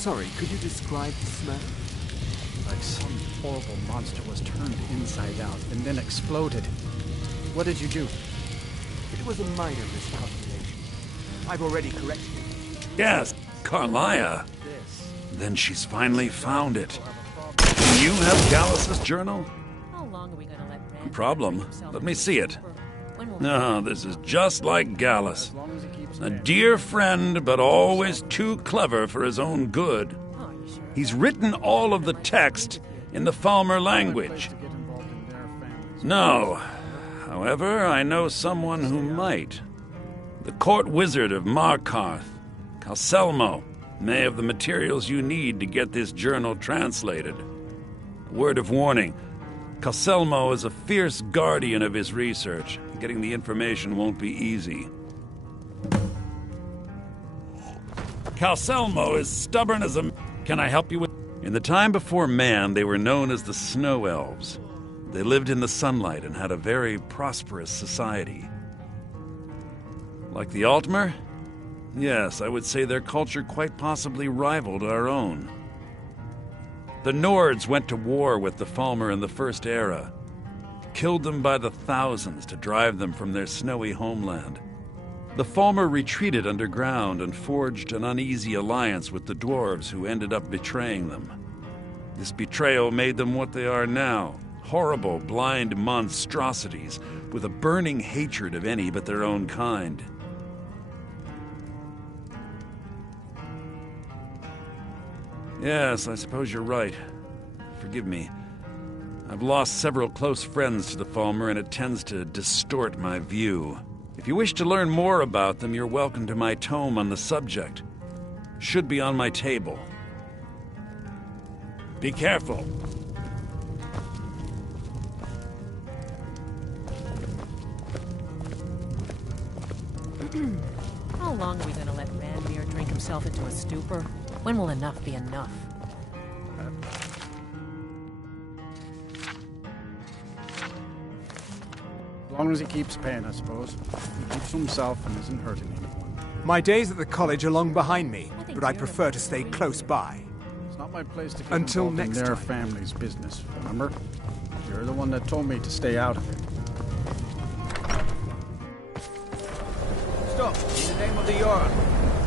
sorry, could you describe the smell? Like some horrible monster was turned inside out and then exploded. What did you do? It was a minor miscalculation. I've already corrected it. Yes, Carlia. Then she's finally found it. Do you have Gallus's journal? How long are we gonna let No problem. Let me see it. No, this is just like Gallus. A dear friend, but always too clever for his own good. He's written all of the text in the Falmer language. No. However, I know someone who might. The court wizard of Markarth, Calselmo, may have the materials you need to get this journal translated. A word of warning. Calselmo is a fierce guardian of his research. Getting the information won't be easy. Calselmo is stubborn as a... Can I help you with... In the time before man, they were known as the Snow Elves. They lived in the sunlight and had a very prosperous society. Like the Altmer? Yes, I would say their culture quite possibly rivaled our own. The Nords went to war with the Falmer in the First Era. Killed them by the thousands to drive them from their snowy homeland. The Falmer retreated underground and forged an uneasy alliance with the dwarves who ended up betraying them. This betrayal made them what they are now, horrible, blind monstrosities with a burning hatred of any but their own kind. Yes, I suppose you're right. Forgive me. I've lost several close friends to the Falmer, and it tends to distort my view. If you wish to learn more about them, you're welcome to my tome on the subject. Should be on my table. Be careful. How long are we gonna let Ranmir drink himself into a stupor? When will enough be enough? As long as he keeps paying, I suppose. He keeps to himself and isn't hurting anyone. My days at the college are long behind me, but I prefer to stay close by. It's not my place to get Until involved next in their time. family's business, remember? You're the one that told me to stay out of it. Stop! In the name of the Jarl.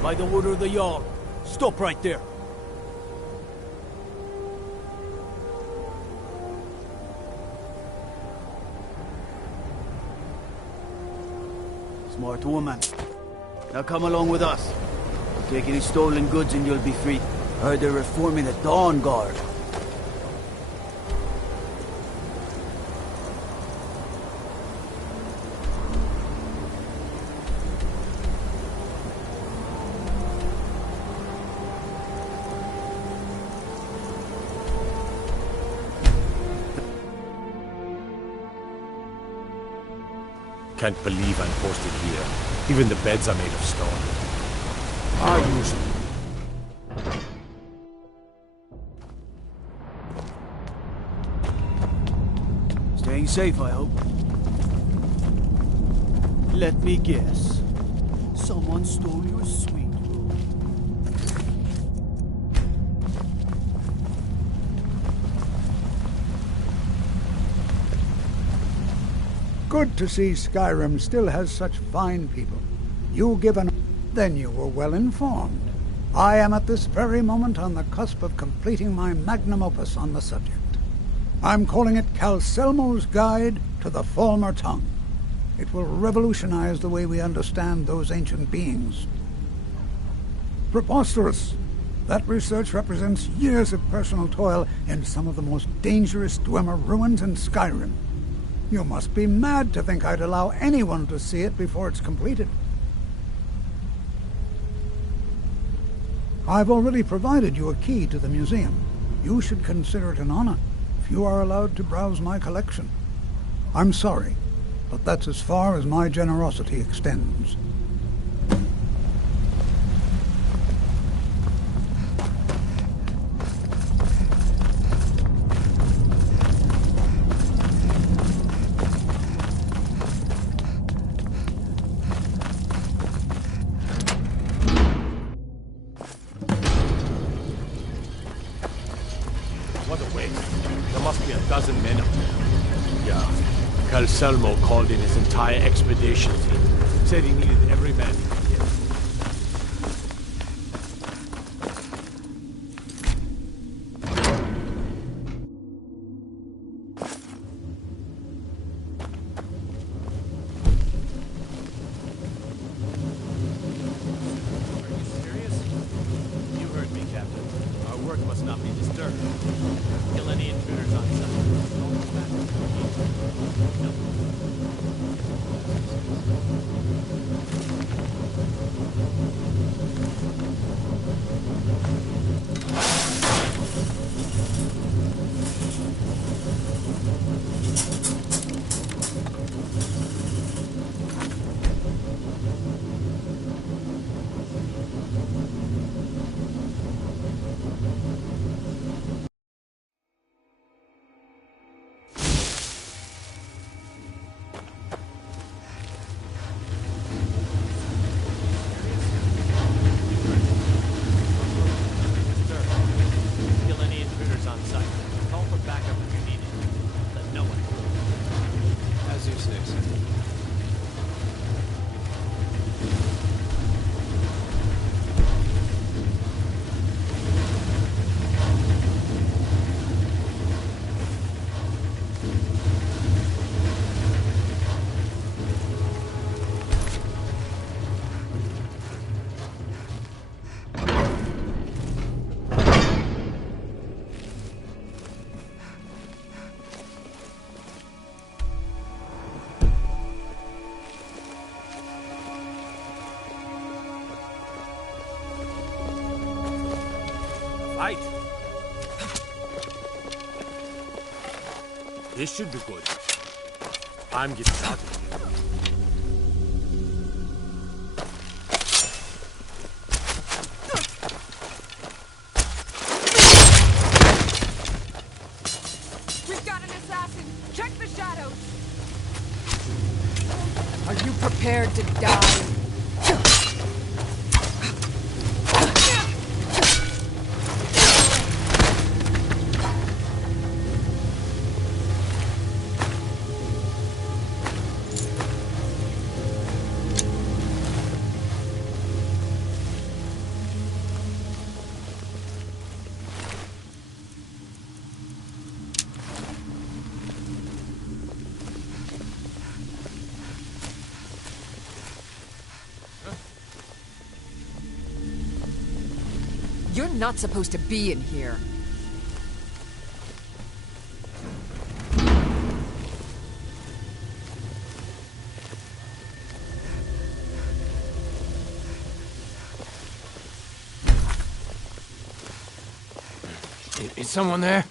By the order of the Jarl. Stop right there. Smart woman. Now come along with us. Take any stolen goods and you'll be free. Heard they're reforming the Dawn Guard. Can't believe I'm posted here. Even the beds are made of stone. I use Staying safe, I hope. Let me guess. Someone stole your sweet room. Good to see Skyrim still has such fine people. You given, then you were well informed. I am at this very moment on the cusp of completing my magnum opus on the subject. I'm calling it Calselmo's Guide to the Falmer Tongue. It will revolutionize the way we understand those ancient beings. Preposterous! That research represents years of personal toil in some of the most dangerous Dwemer ruins in Skyrim. You must be mad to think I'd allow anyone to see it before it's completed. I've already provided you a key to the museum. You should consider it an honor if you are allowed to browse my collection. I'm sorry, but that's as far as my generosity extends. Calselmo called in his entire expedition team. Said he needed every man he could get. Right. This should be good. I'm getting out of here. We've got an assassin! Check the shadows! Are you prepared to die? You're not supposed to be in here. Is someone there?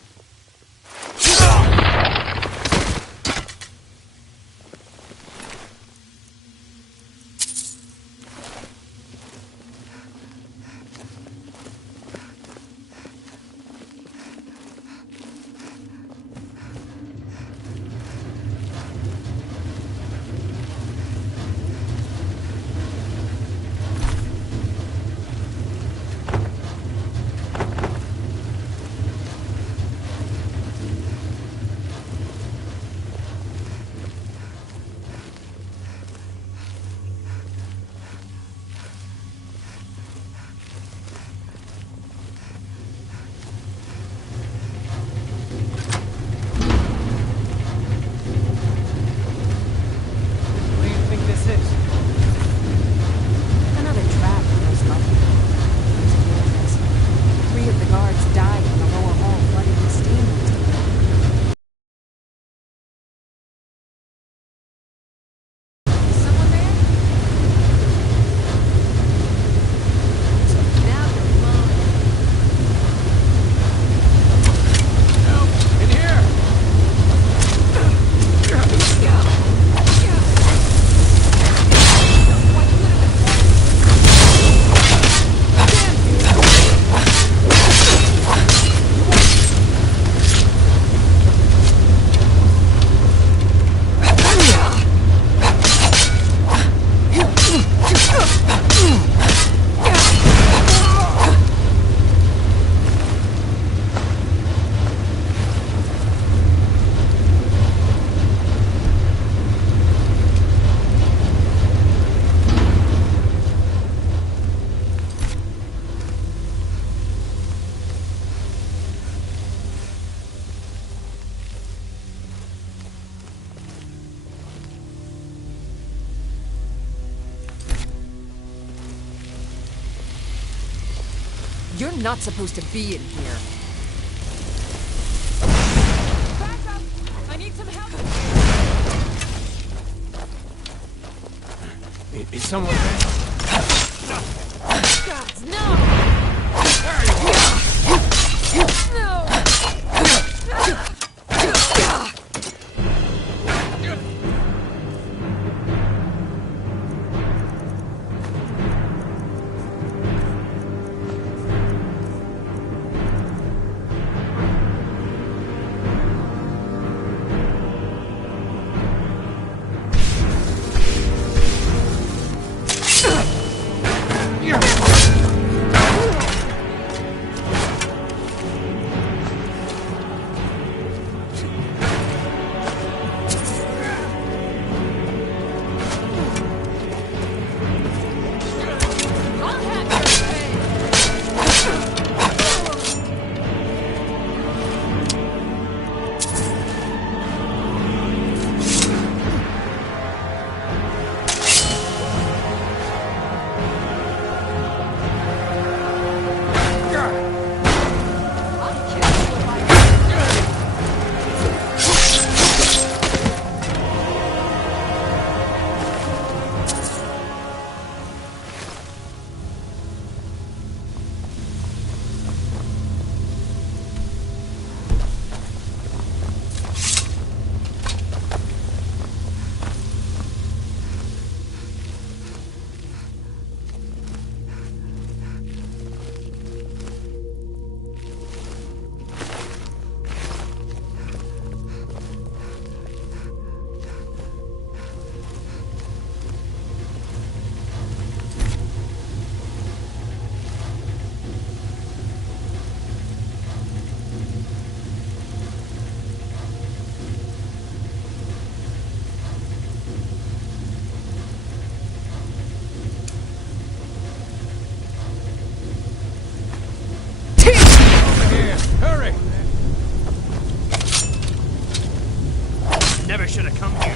You're not supposed to be in here. Back up! I need some help. Is someone there? God, no! No! Hurry! Never should have come here.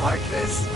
Like this.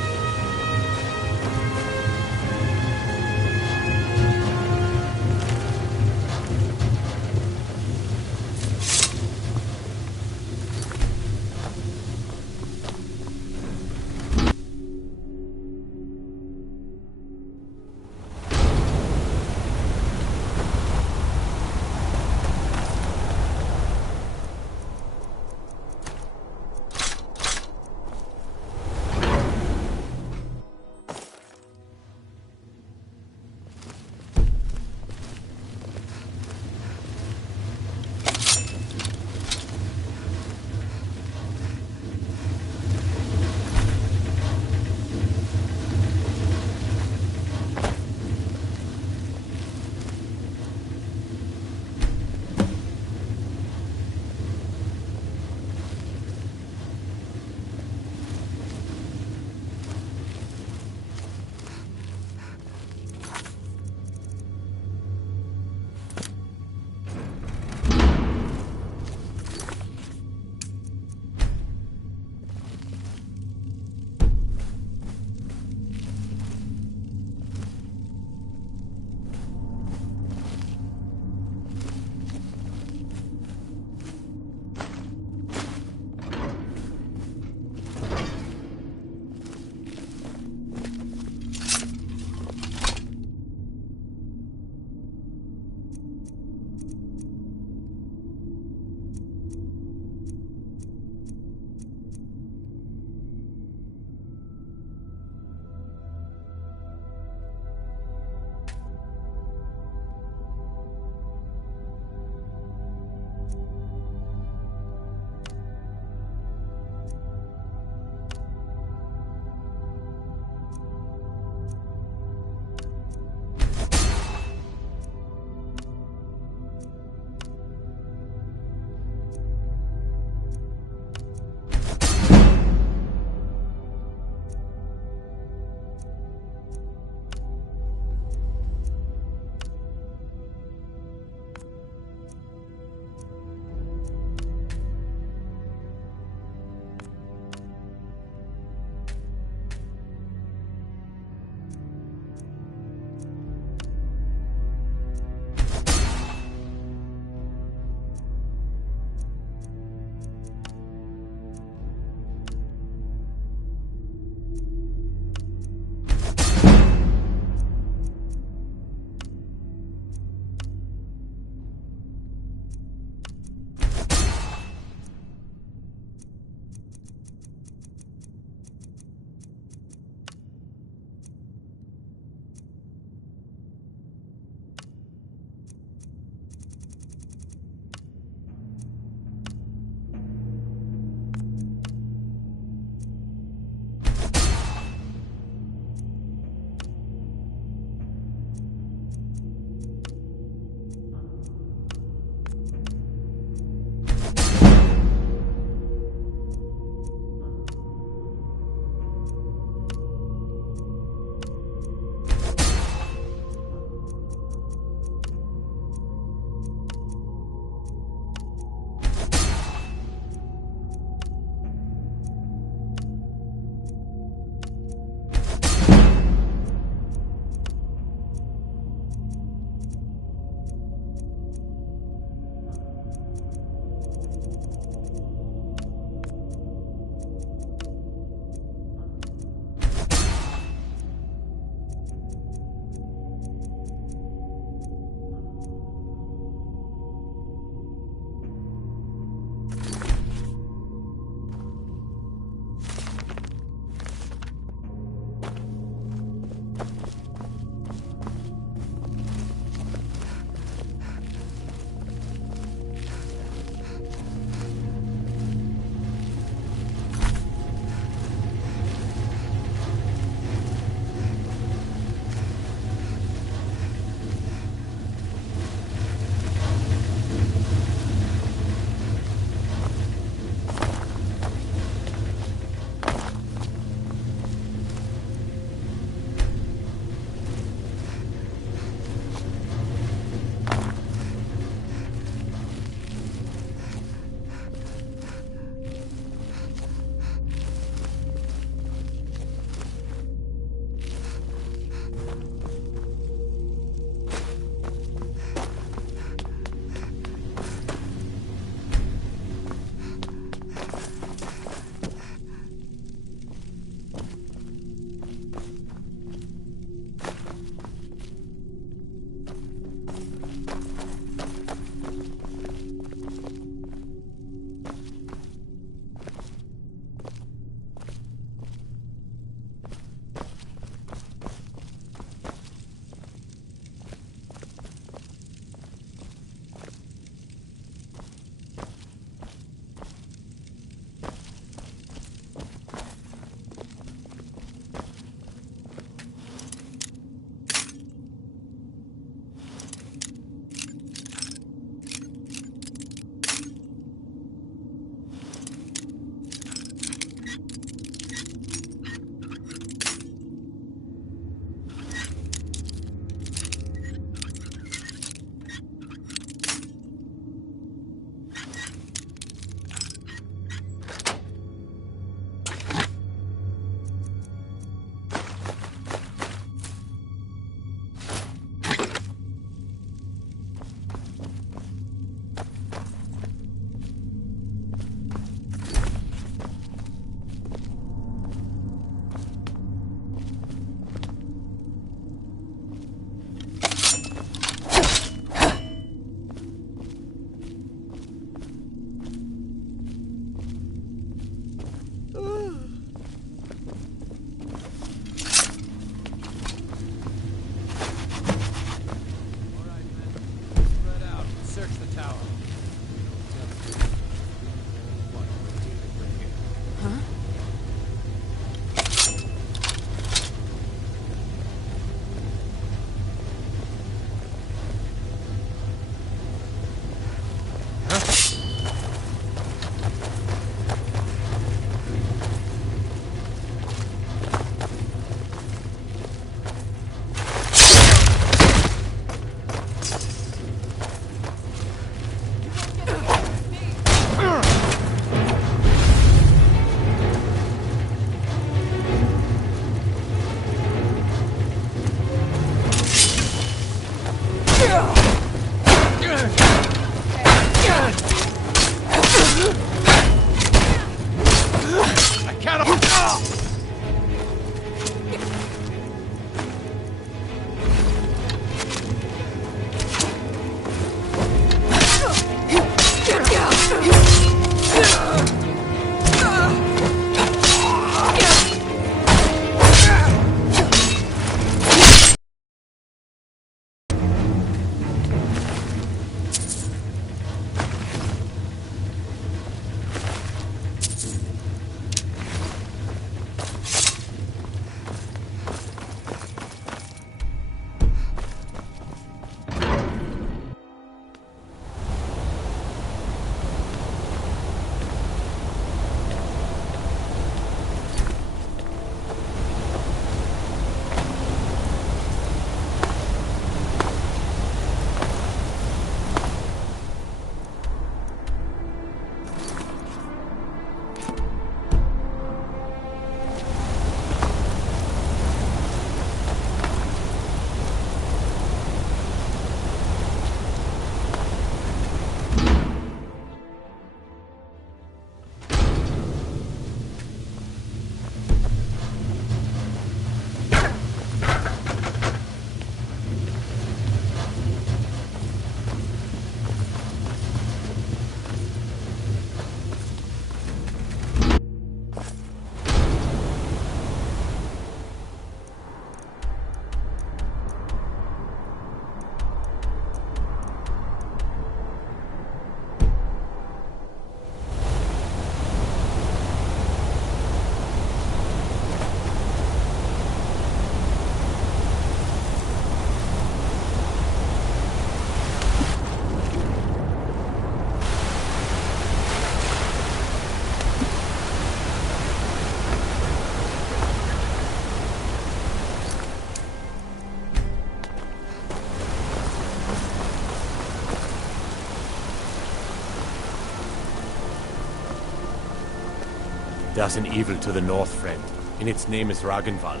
There's an evil to the north, friend, and its name is Ragnvald.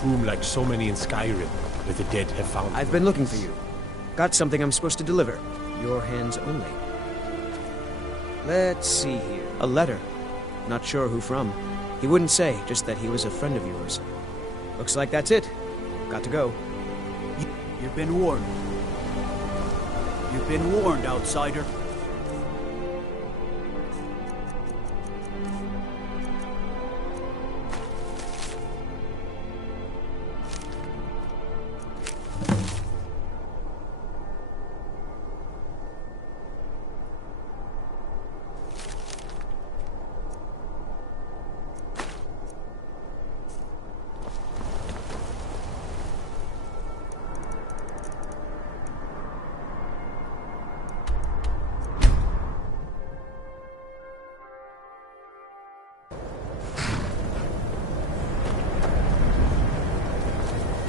Tomb like so many in Skyrim, where the dead have found. I've been looking for you. Got something I'm supposed to deliver. Your hands only. Let's see here. A letter. Not sure who from. He wouldn't say, just that he was a friend of yours. Looks like that's it. Got to go. You've been warned. You've been warned, outsider.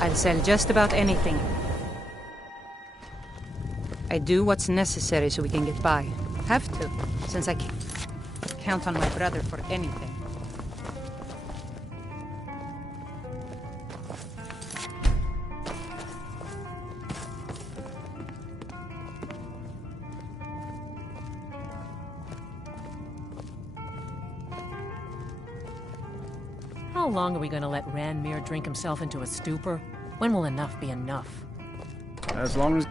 I'll sell just about anything. I do what's necessary so we can get by. Have to, since I can't count on my brother for anything. How long are we going to let Ranmir drink himself into a stupor? When will enough be enough? As long as...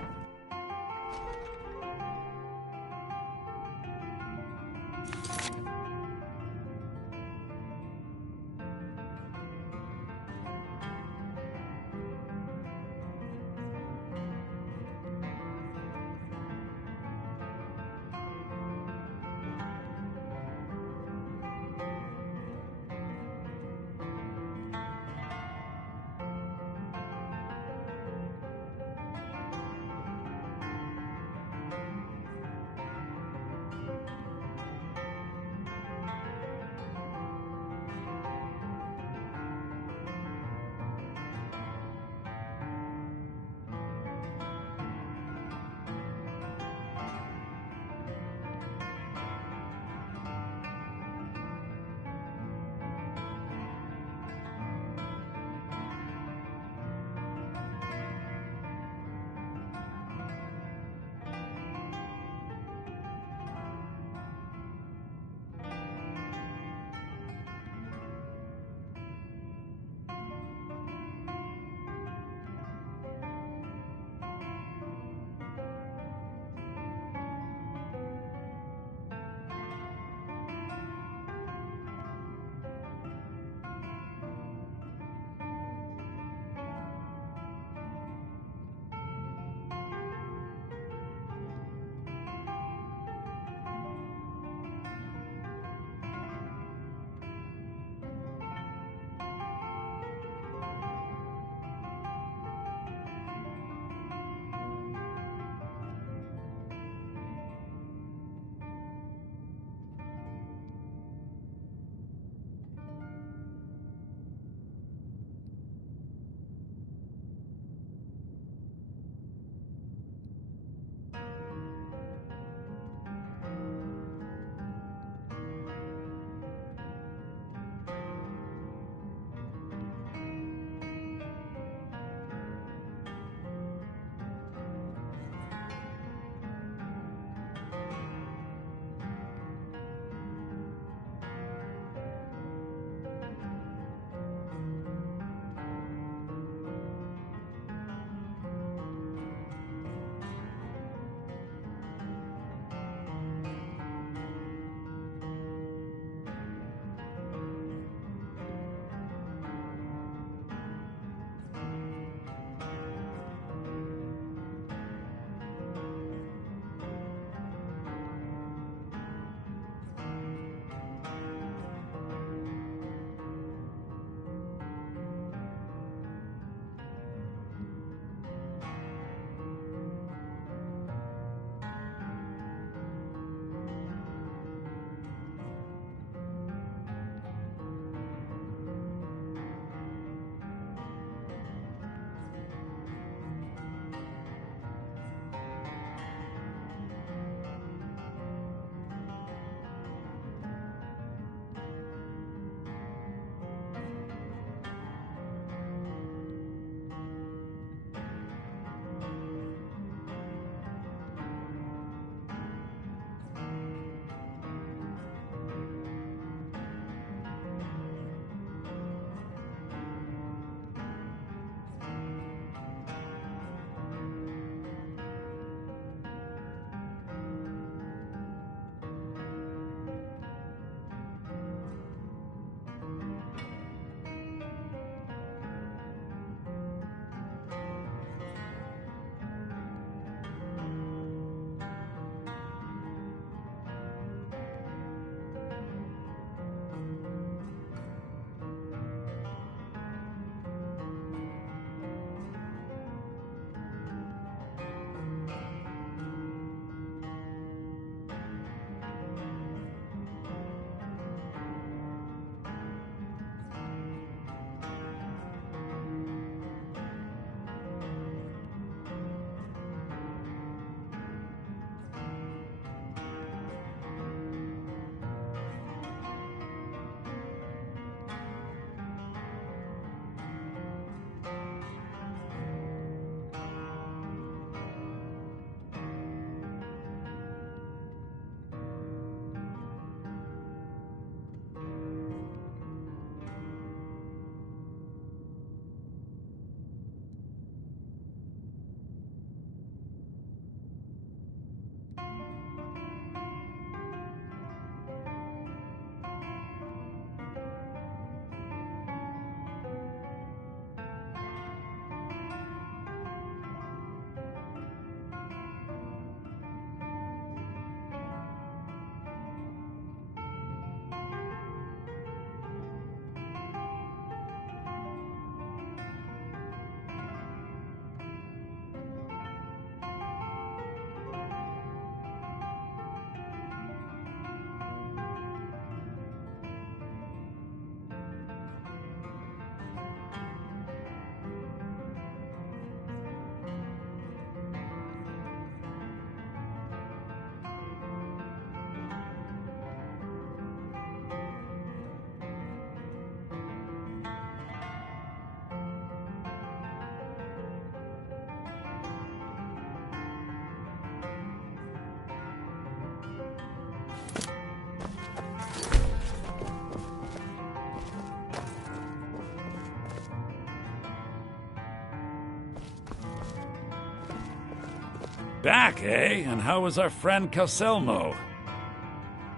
Back, eh? And how was our friend Calselmo?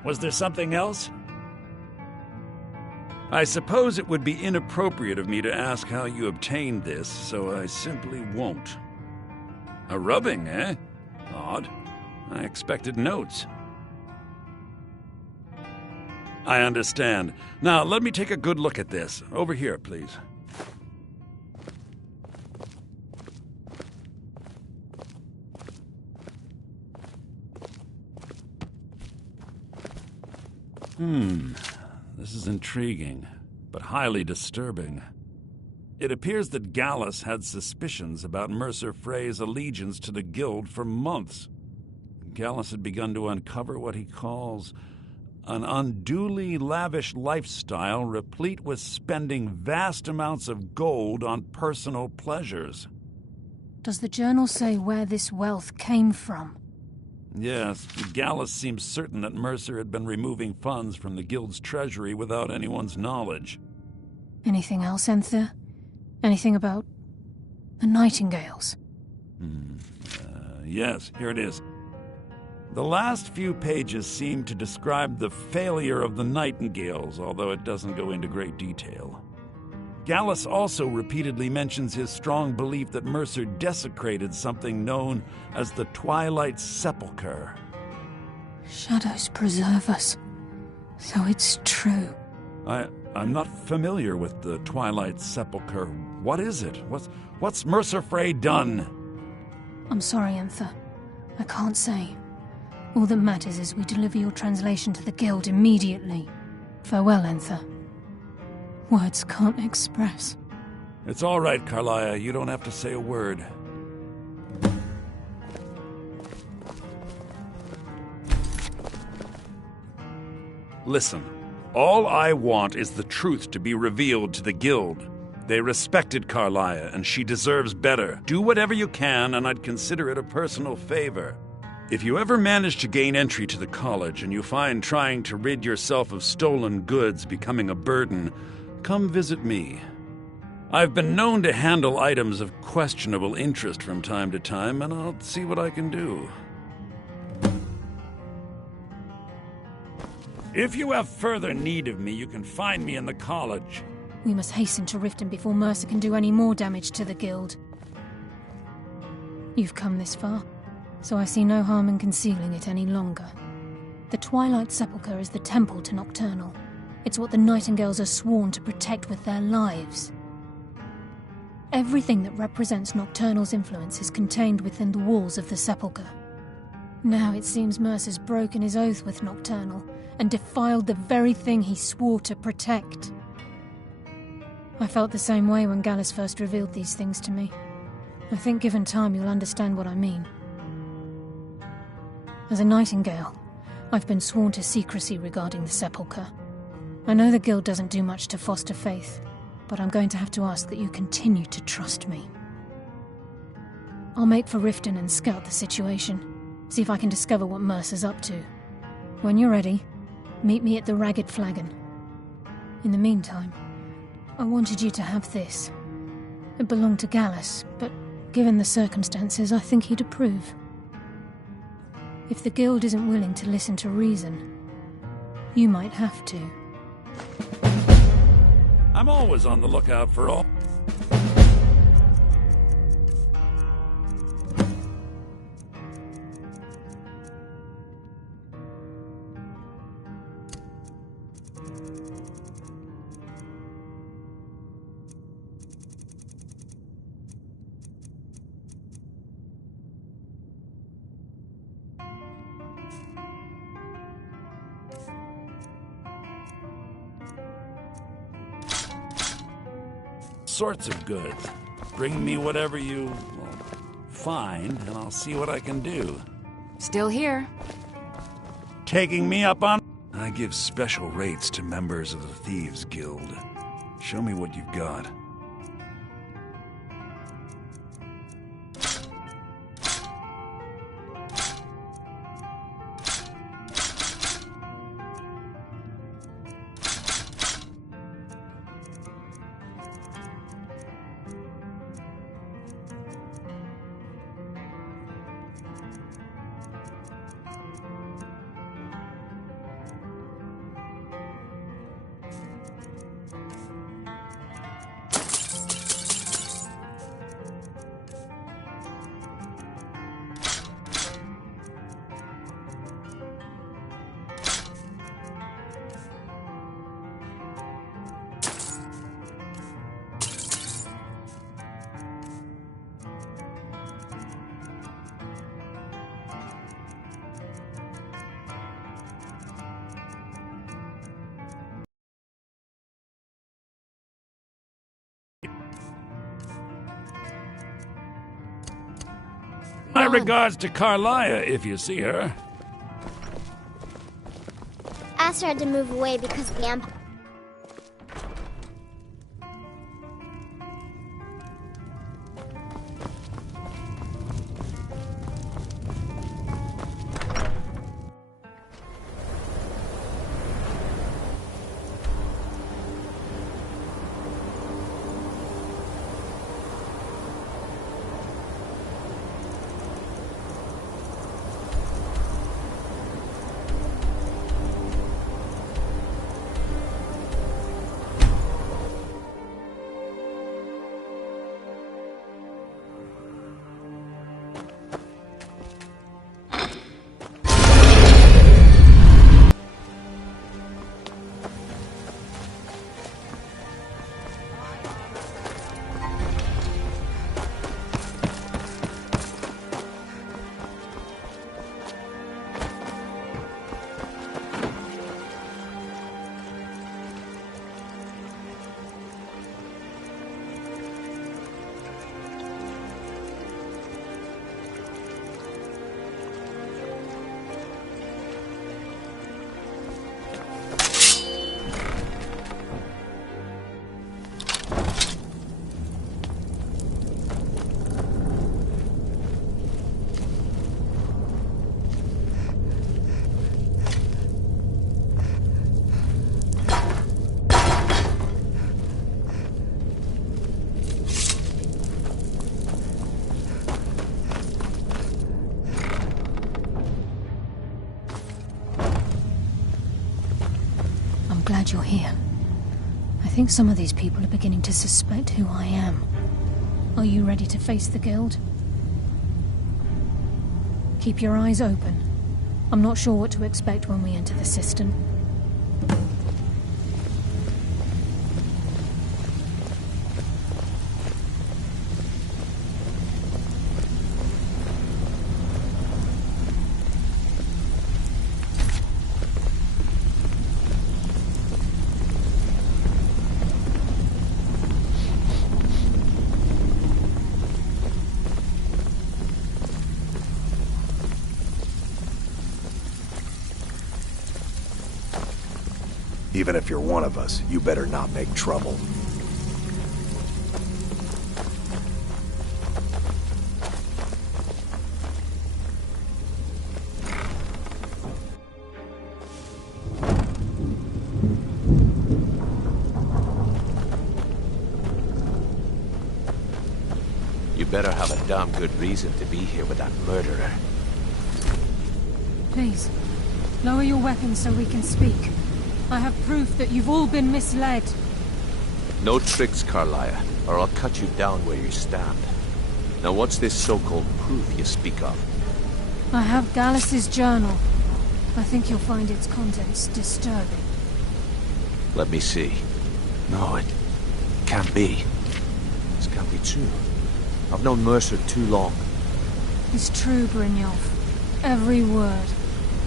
Was there something else? I suppose it would be inappropriate of me to ask how you obtained this, so I simply won't. A rubbing, eh? Odd. I expected notes. I understand. Now, let me take a good look at this. Over here, please. This is intriguing, but highly disturbing. It appears that Gallus had suspicions about Mercer Frey's allegiance to the Guild for months. Gallus had begun to uncover what he calls an unduly lavish lifestyle replete with spending vast amounts of gold on personal pleasures. Does the journal say where this wealth came from? Yes, Gallus seems certain that Mercer had been removing funds from the Guild's treasury without anyone's knowledge. Anything else, Enthir? Anything about the Nightingales? Yes, here it is. The last few pages seem to describe the failure of the Nightingales, although it doesn't go into great detail. Gallus also repeatedly mentions his strong belief that Mercer desecrated something known as the Twilight Sepulchre. Shadows preserve us. So it's true. I'm not familiar with the Twilight Sepulchre. What is it? What's Mercer Frey done? I'm sorry, Enthir. I can't say. All that matters is we deliver your translation to the Guild immediately. Farewell, Enthir. Words can't express. It's all right, Carlia. You don't have to say a word. Listen, all I want is the truth to be revealed to the Guild. They respected Carlia, and she deserves better. Do whatever you can, and I'd consider it a personal favor. If you ever manage to gain entry to the college, and you find trying to rid yourself of stolen goods becoming a burden, come visit me. I've been known to handle items of questionable interest from time to time, and I'll see what I can do. If you have further need of me, you can find me in the college. We must hasten to Riften before Mercer can do any more damage to the Guild. You've come this far, so I see no harm in concealing it any longer. The Twilight Sepulchre is the temple to Nocturnal. It's what the Nightingales are sworn to protect with their lives. Everything that represents Nocturnal's influence is contained within the walls of the Sepulchre. Now it seems Mercer's broken his oath with Nocturnal and defiled the very thing he swore to protect. I felt the same way when Gallus first revealed these things to me. I think given time you'll understand what I mean. As a Nightingale, I've been sworn to secrecy regarding the Sepulchre. I know the Guild doesn't do much to foster faith, but I'm going to have to ask that you continue to trust me. I'll make for Riften and scout the situation, see if I can discover what Mercer's up to. When you're ready, meet me at the Ragged Flagon. In the meantime, I wanted you to have this. It belonged to Gallus, but given the circumstances, I think he'd approve. If the Guild isn't willing to listen to reason, you might have to. I'm always on the lookout for all. Sorts of goods. Bring me whatever you find, and I'll see what I can do. Still here. Taking me up on... I give special rates to members of the Thieves Guild. Show me what you've got. My regards to Carlia, if you see her. Aster had to move away because of the Empire. Glad you're here. I think some of these people are beginning to suspect who I am. Are you ready to face the Guild? Keep your eyes open. I'm not sure what to expect when we enter the cistern. Even if you're one of us, you better not make trouble. You better have a damn good reason to be here with that murderer. Please, lower your weapons so we can speak. I have proof that you've all been misled. No tricks, Carlia, or I'll cut you down where you stand. Now what's this so-called proof you speak of? I have Gallus's journal. I think you'll find its contents disturbing. Let me see. No, it can't be. This can't be true. I've known Mercer too long. It's true, Brynjolf. Every word.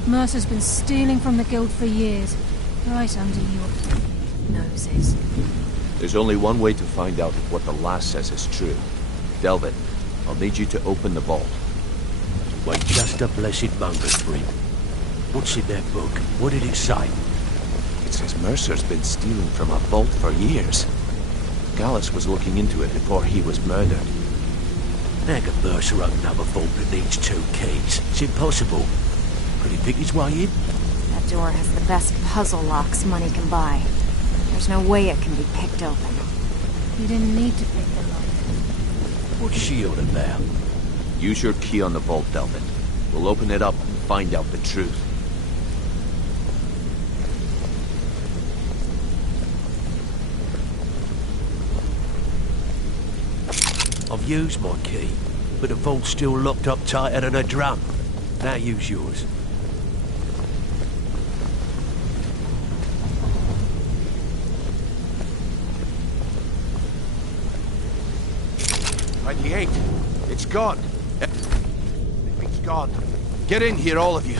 Mercer's been stealing from the Guild for years. Right under your noses. There's only one way to find out if what the lass says is true. Delvin, I'll need you to open the vault. Wait just a blessed moment, Bryn. What's in that book? What did it say? It says Mercer's been stealing from a vault for years. Gallus was looking into it before he was murdered. How can Mercer open up a vault that needs 2 keys? It's impossible. Could he pick his way in? That door has the best puzzle locks money can buy. There's no way it can be picked open. You didn't need to pick the lock. What's she on about? Use your key on the vault, Delvin. We'll open it up and find out the truth. I've used my key, but the vault's still locked up tighter than a drum. Now use yours. He ain't. It's gone. Everything's gone. Get in here, all of you.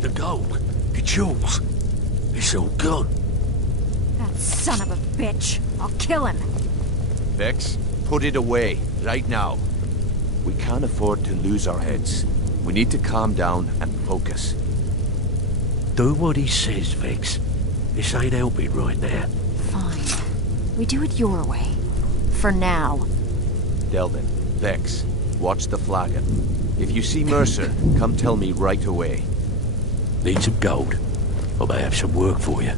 The gold, the jewels, it's all gone. That son of a bitch. I'll kill him. Vex, put it away, right now. We can't afford to lose our heads. We need to calm down and focus. Do what he says, Vex. This ain't helping right now. Fine. We do it your way. For now. Delvin, Vex, watch the flagon. If you see Mercer, come tell me right away. Need some gold? I may have some work for you.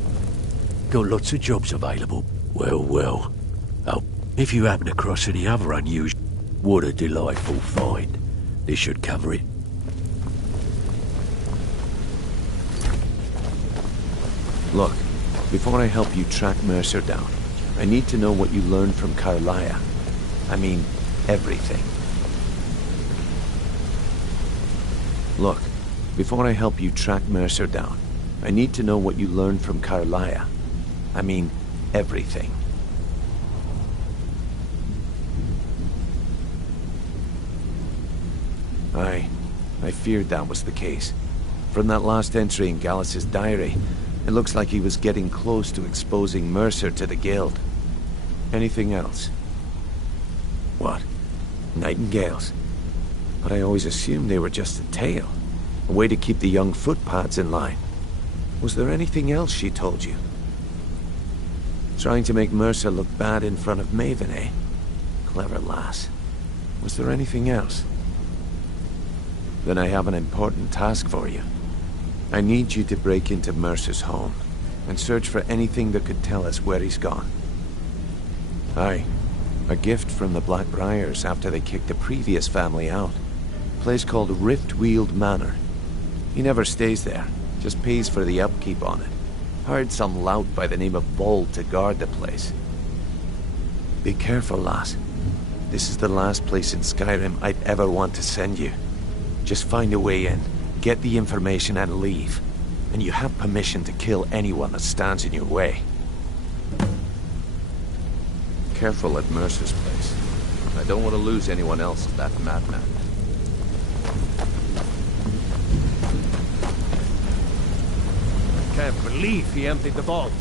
Got lots of jobs available. Well, well. Oh, if you happen across any other unusual... What a delightful find. This should cover it. Look, before I help you track Mercer down, I need to know what you learned from Carlia. I mean, everything. Look, before I help you track Mercer down, I need to know what you learned from Carlia. I mean, everything. I feared that was the case. From that last entry in Gallus's diary, it looks like he was getting close to exposing Mercer to the Guild. Anything else? What? Nightingales? But I always assumed they were just a tale. A way to keep the young footpads in line. Was there anything else she told you? Trying to make Mercer look bad in front of Maven, eh? Clever lass. Was there anything else? Then I have an important task for you. I need you to break into Mercer's home and search for anything that could tell us where he's gone. Aye, a gift from the Blackbriars after they kicked the previous family out. A place called Riftweald Manor. He never stays there, just pays for the upkeep on it. Hired some lout by the name of Bold to guard the place. Be careful, lass. This is the last place in Skyrim I'd ever want to send you. Just find a way in, get the information and leave. And you have permission to kill anyone that stands in your way. Careful at Mercer's place. I don't want to lose anyone else to that madman. Can't believe he emptied the vault.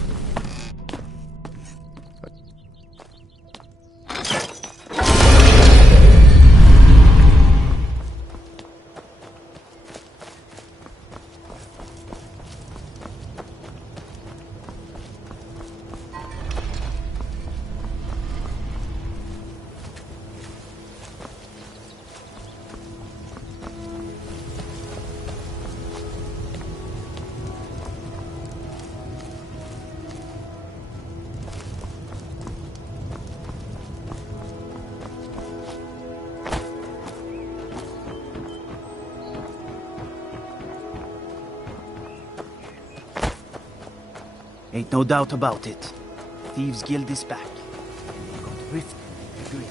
Ain't no doubt about it. Thieves' Guild is back. We got Rift agreed.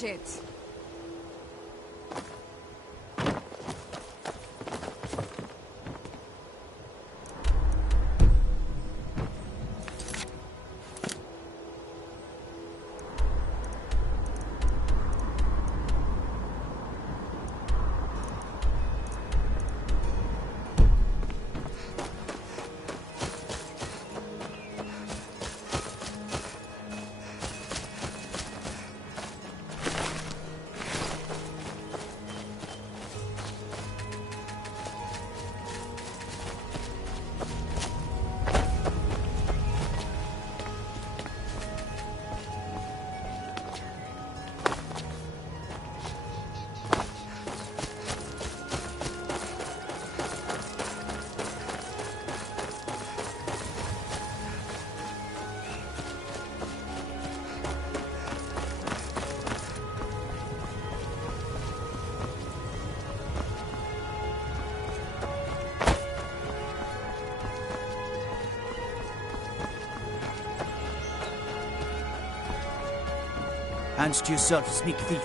Shit. Hands to yourself, sneak thief.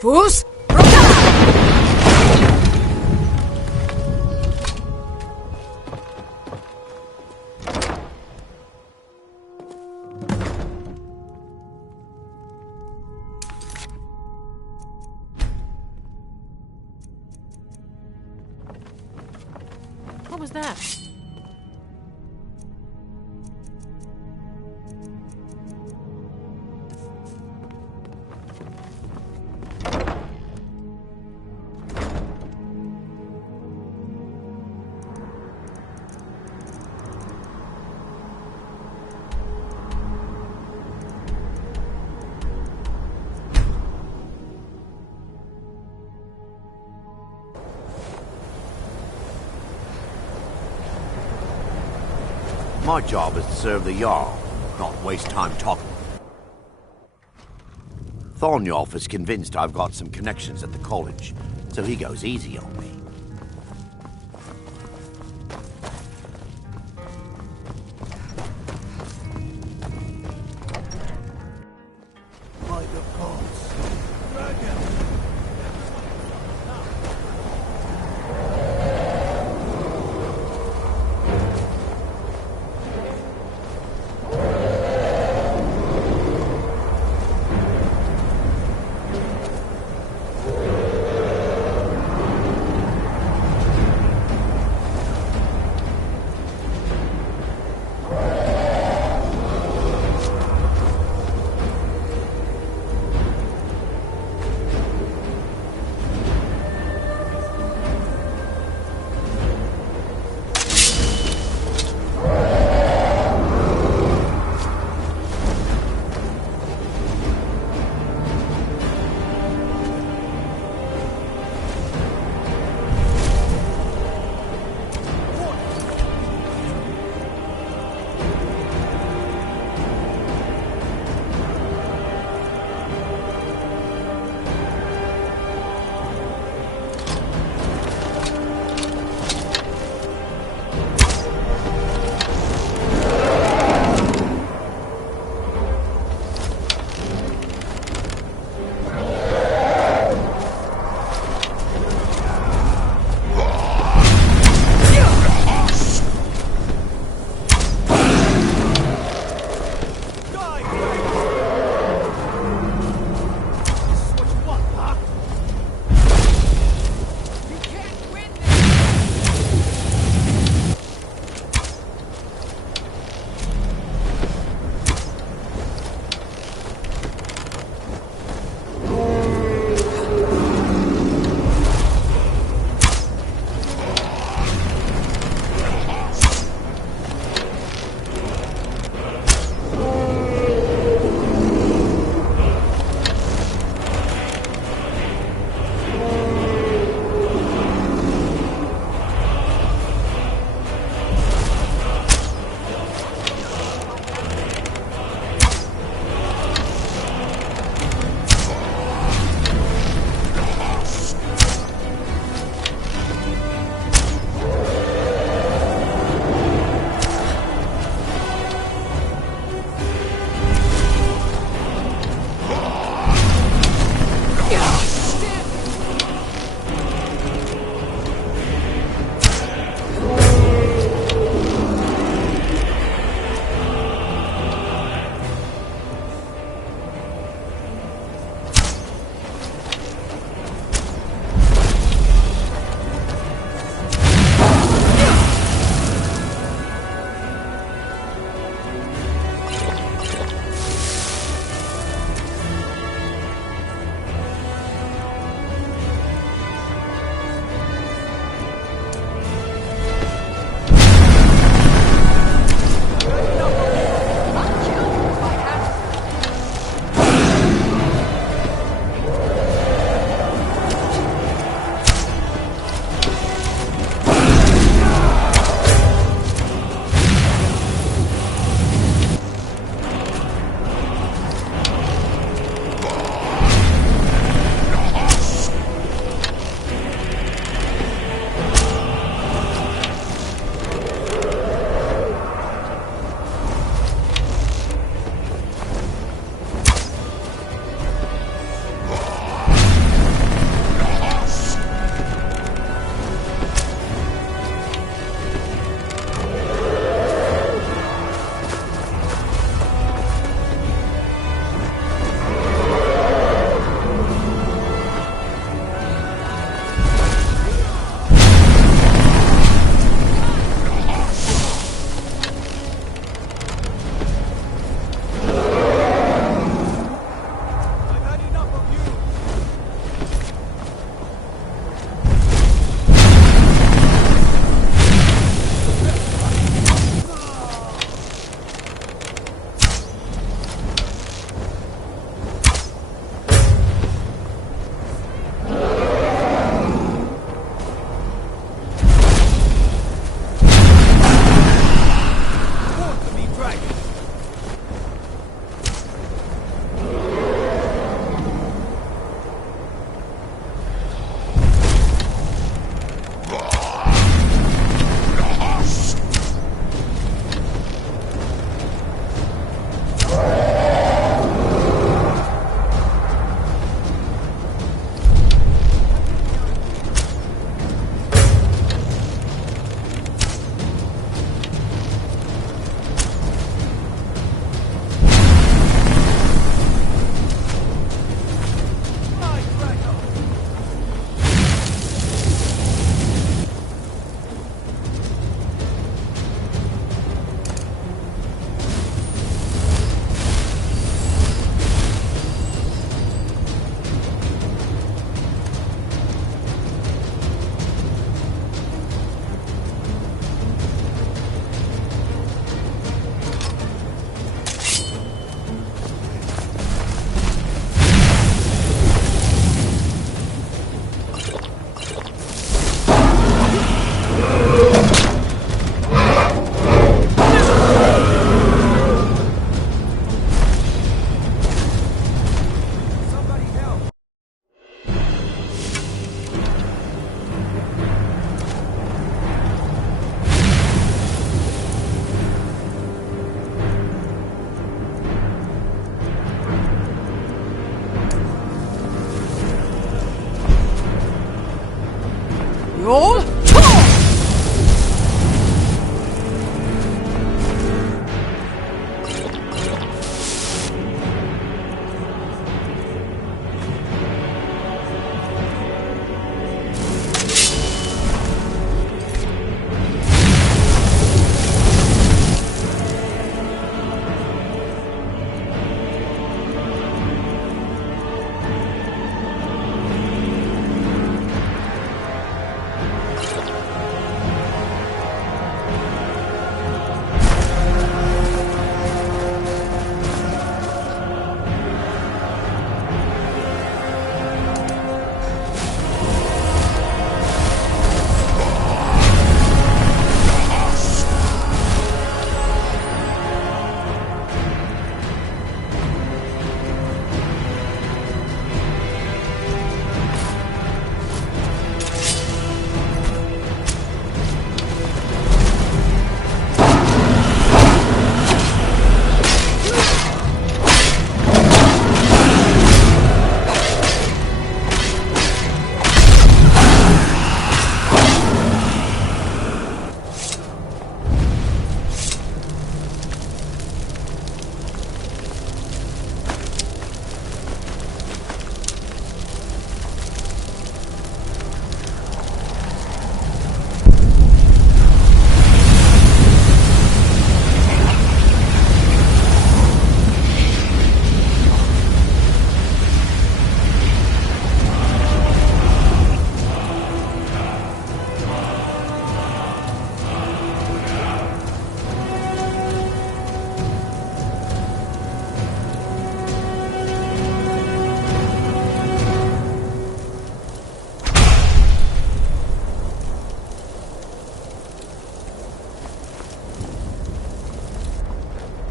Fus! What was that? My job is to serve the Jarl, not waste time talking. Thornjolf is convinced I've got some connections at the college, so he goes easy on me. By the gods, dragon! Roll!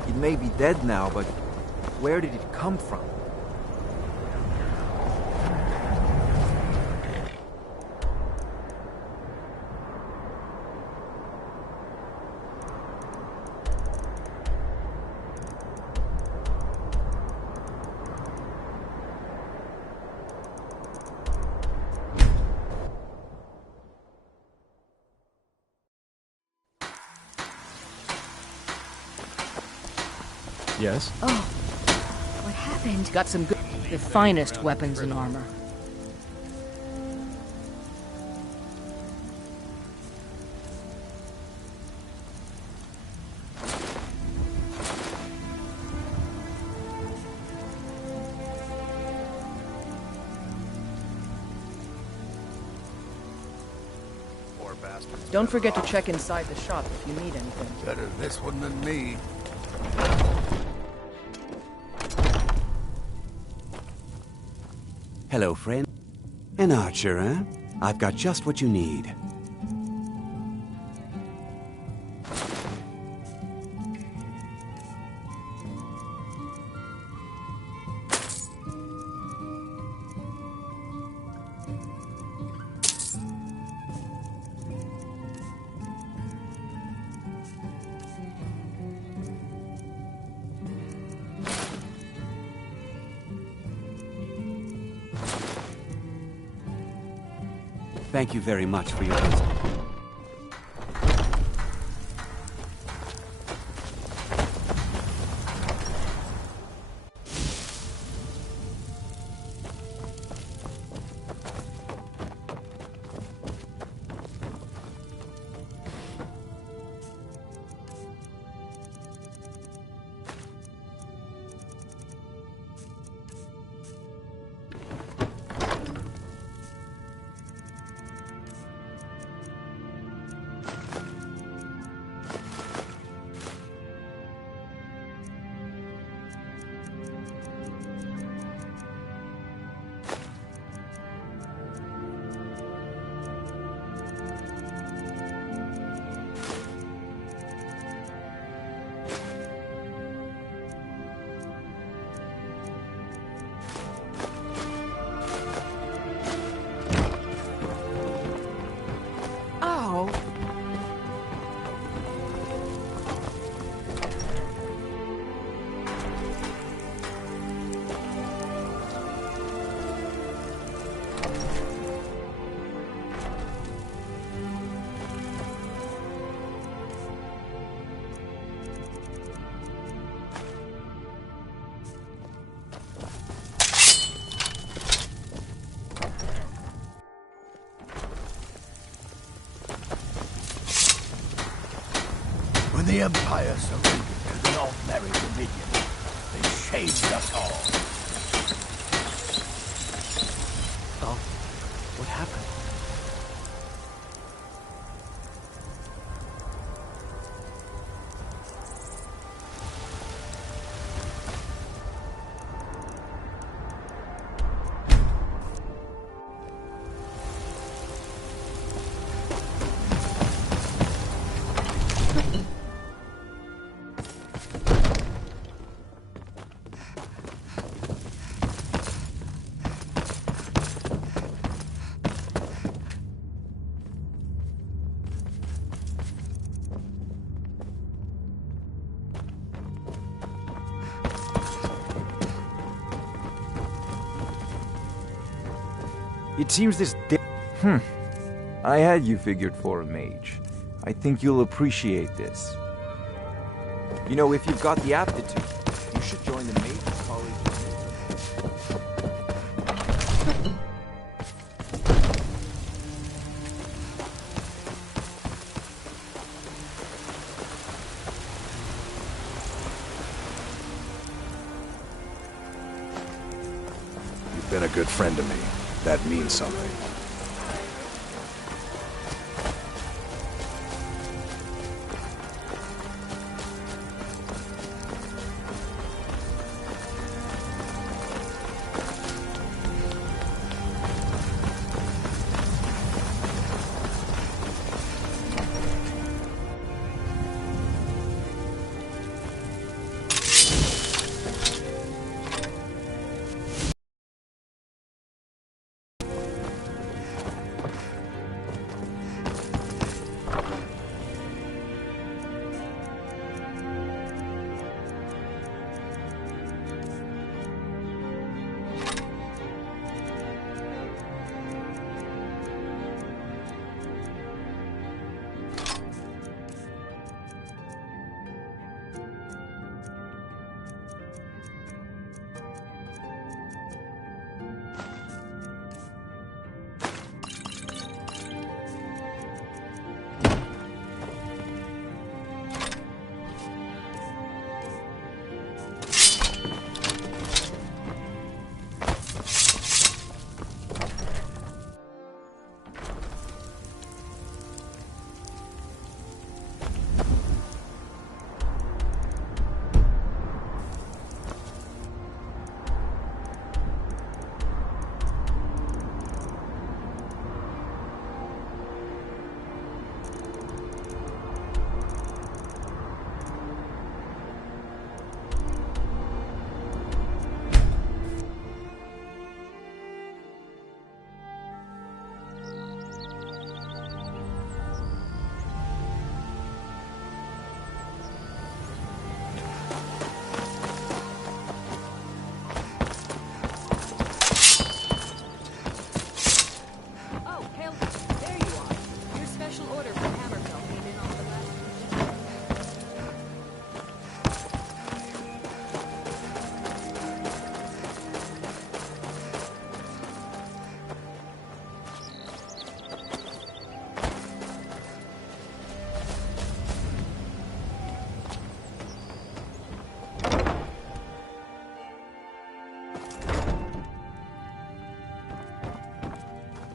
It may be dead now, but where did it come from? Yes? Oh, what happened? Got some good... The finest weapons and armor. Don't forget to check inside the shop if you need anything. Better this one than me. Hello, friend. An archer, eh? I've got just what you need. Thank you very much for your visit. the Empire surrendered to the Altmerry Dominion, they shamed us all. Oh, what happened? It seems this I had you figured for a mage. I think you'll appreciate this. You know, if you've got the aptitude, you should join the Mages College. You've been a good friend to me. That means something.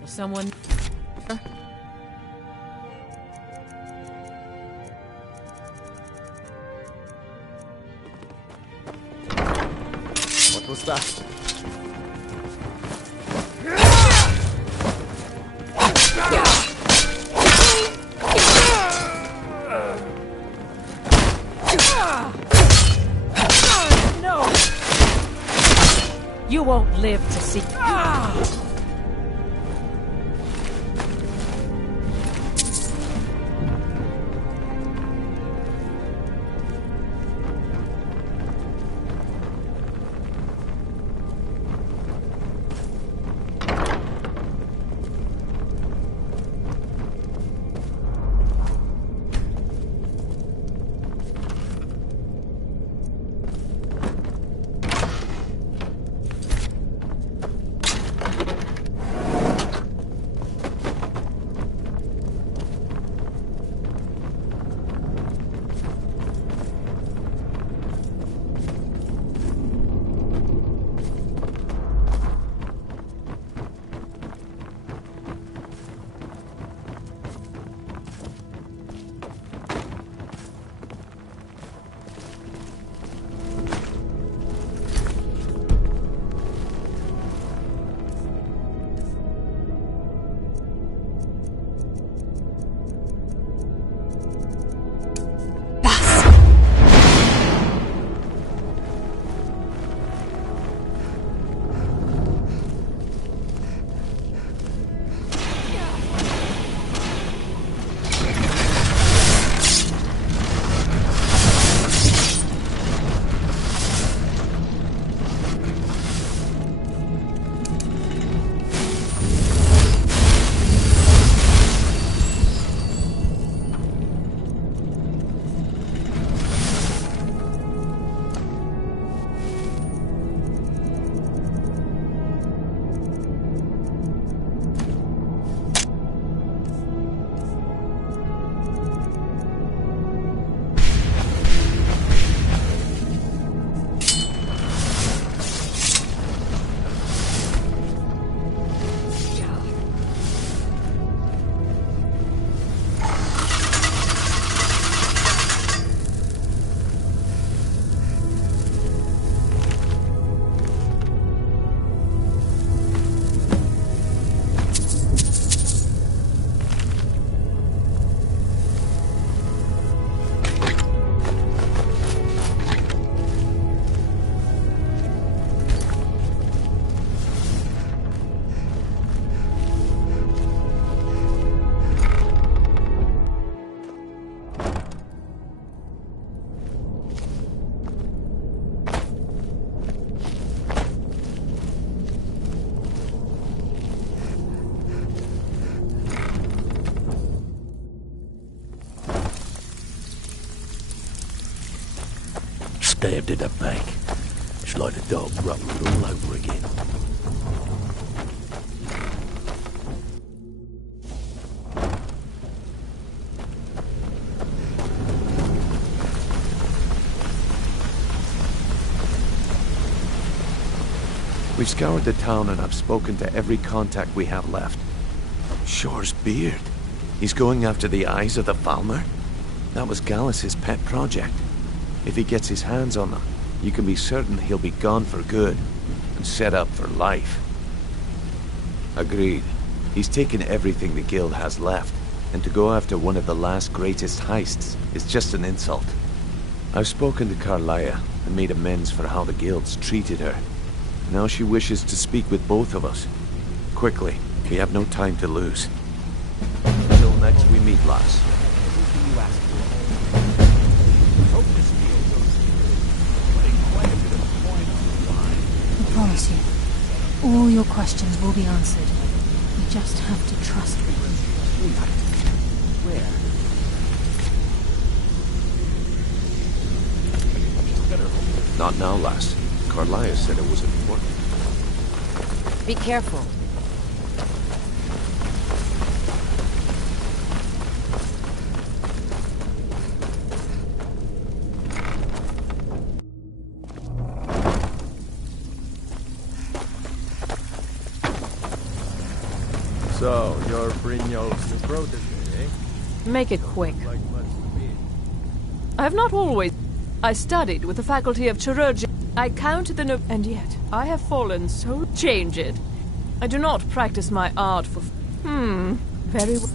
Someone... What was that? No! You won't live to see... stabbed in the back. It's like the dog rumbled all over again. We've scoured the town and I've spoken to every contact we have left. Shore's beard. He's going after the eyes of the Falmer? That was Gallus's pet project. If he gets his hands on them, you can be certain he'll be gone for good and set up for life. Agreed. He's taken everything the guild has left, and to go after one of the last greatest heists is just an insult. I've spoken to Carlia and made amends for how the guild's treated her. Now she wishes to speak with both of us. Quickly, we have no time to lose. Until next we meet, lass. I promise you, all your questions will be answered. You just have to trust me. Where? Not now, lass. Carlia said it was important. Be careful. So, you're Brynjolf's new protege, eh? Make it quick. I have not always... I studied with the faculty of chirurgy. I counted the and yet I have fallen so... Change it. I do not practice my art for... Very well.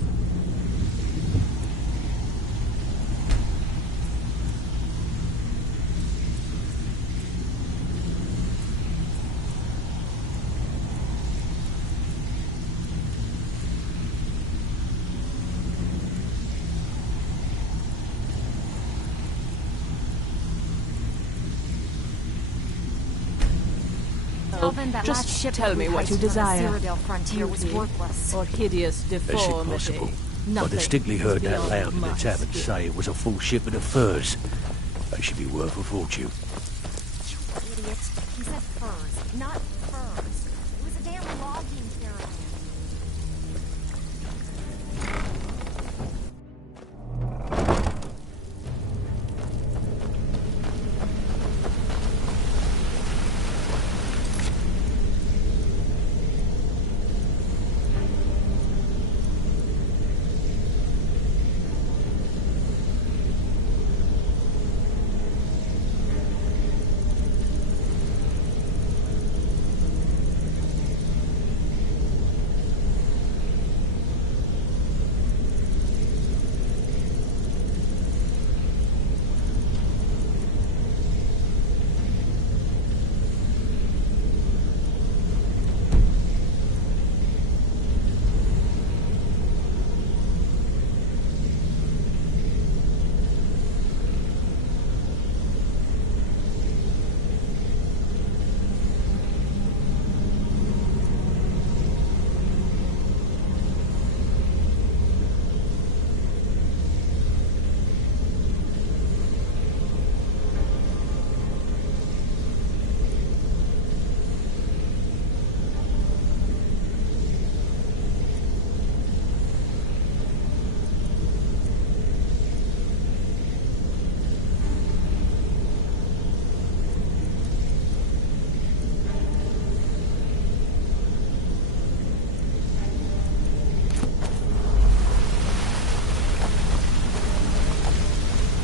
Just tell me what you desire. Beauty or hideous deformity. Is it possible? I distinctly heard that loud in the tavern say it was a full shipment of furs. They should be worth a fortune. You idiot. He said furs, not furs. It was a damn logging pyramid.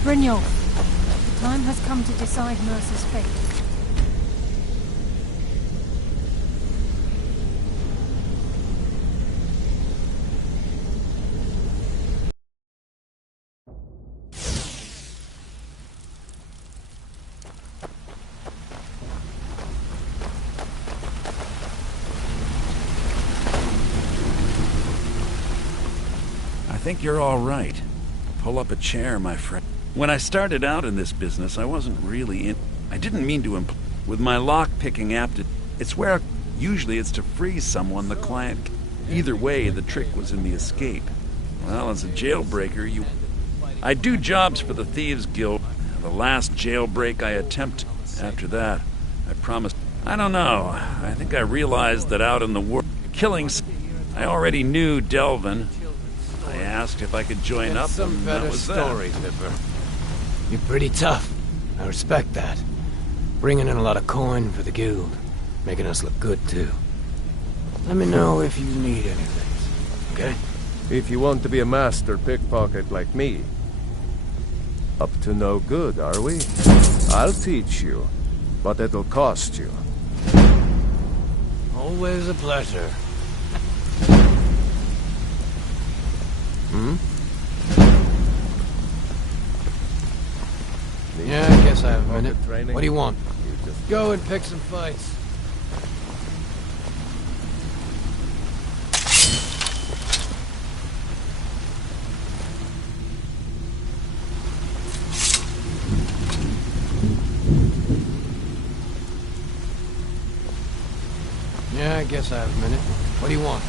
Brynjolf, the time has come to decide Mercer's fate. I think you're all right. Pull up a chair, my friend. When I started out in this business, I wasn't really in... I didn't mean to with my lock-picking aptitude. It's where... Usually it's to freeze someone the client... Either way, the trick was in the escape. Well, as a jailbreaker, I do jobs for the Thieves Guild. The last jailbreak I attempt. After that, I promised. I don't know. I think I realized that out in the world, killing. I already knew Delvin. I asked if I could join up. Some and better that was stories, Nipper. You're pretty tough. I respect that. Bringing in a lot of coin for the guild. Making us look good, too. Let me know if you need anything, okay? If you want to be a master pickpocket like me. Up to no good, are we? I'll teach you, but it'll cost you. Always a pleasure. Hmm? Yeah, I guess I have a minute. Training? What do you want? Go and pick some fights. Yeah, I guess I have a minute. What do you want?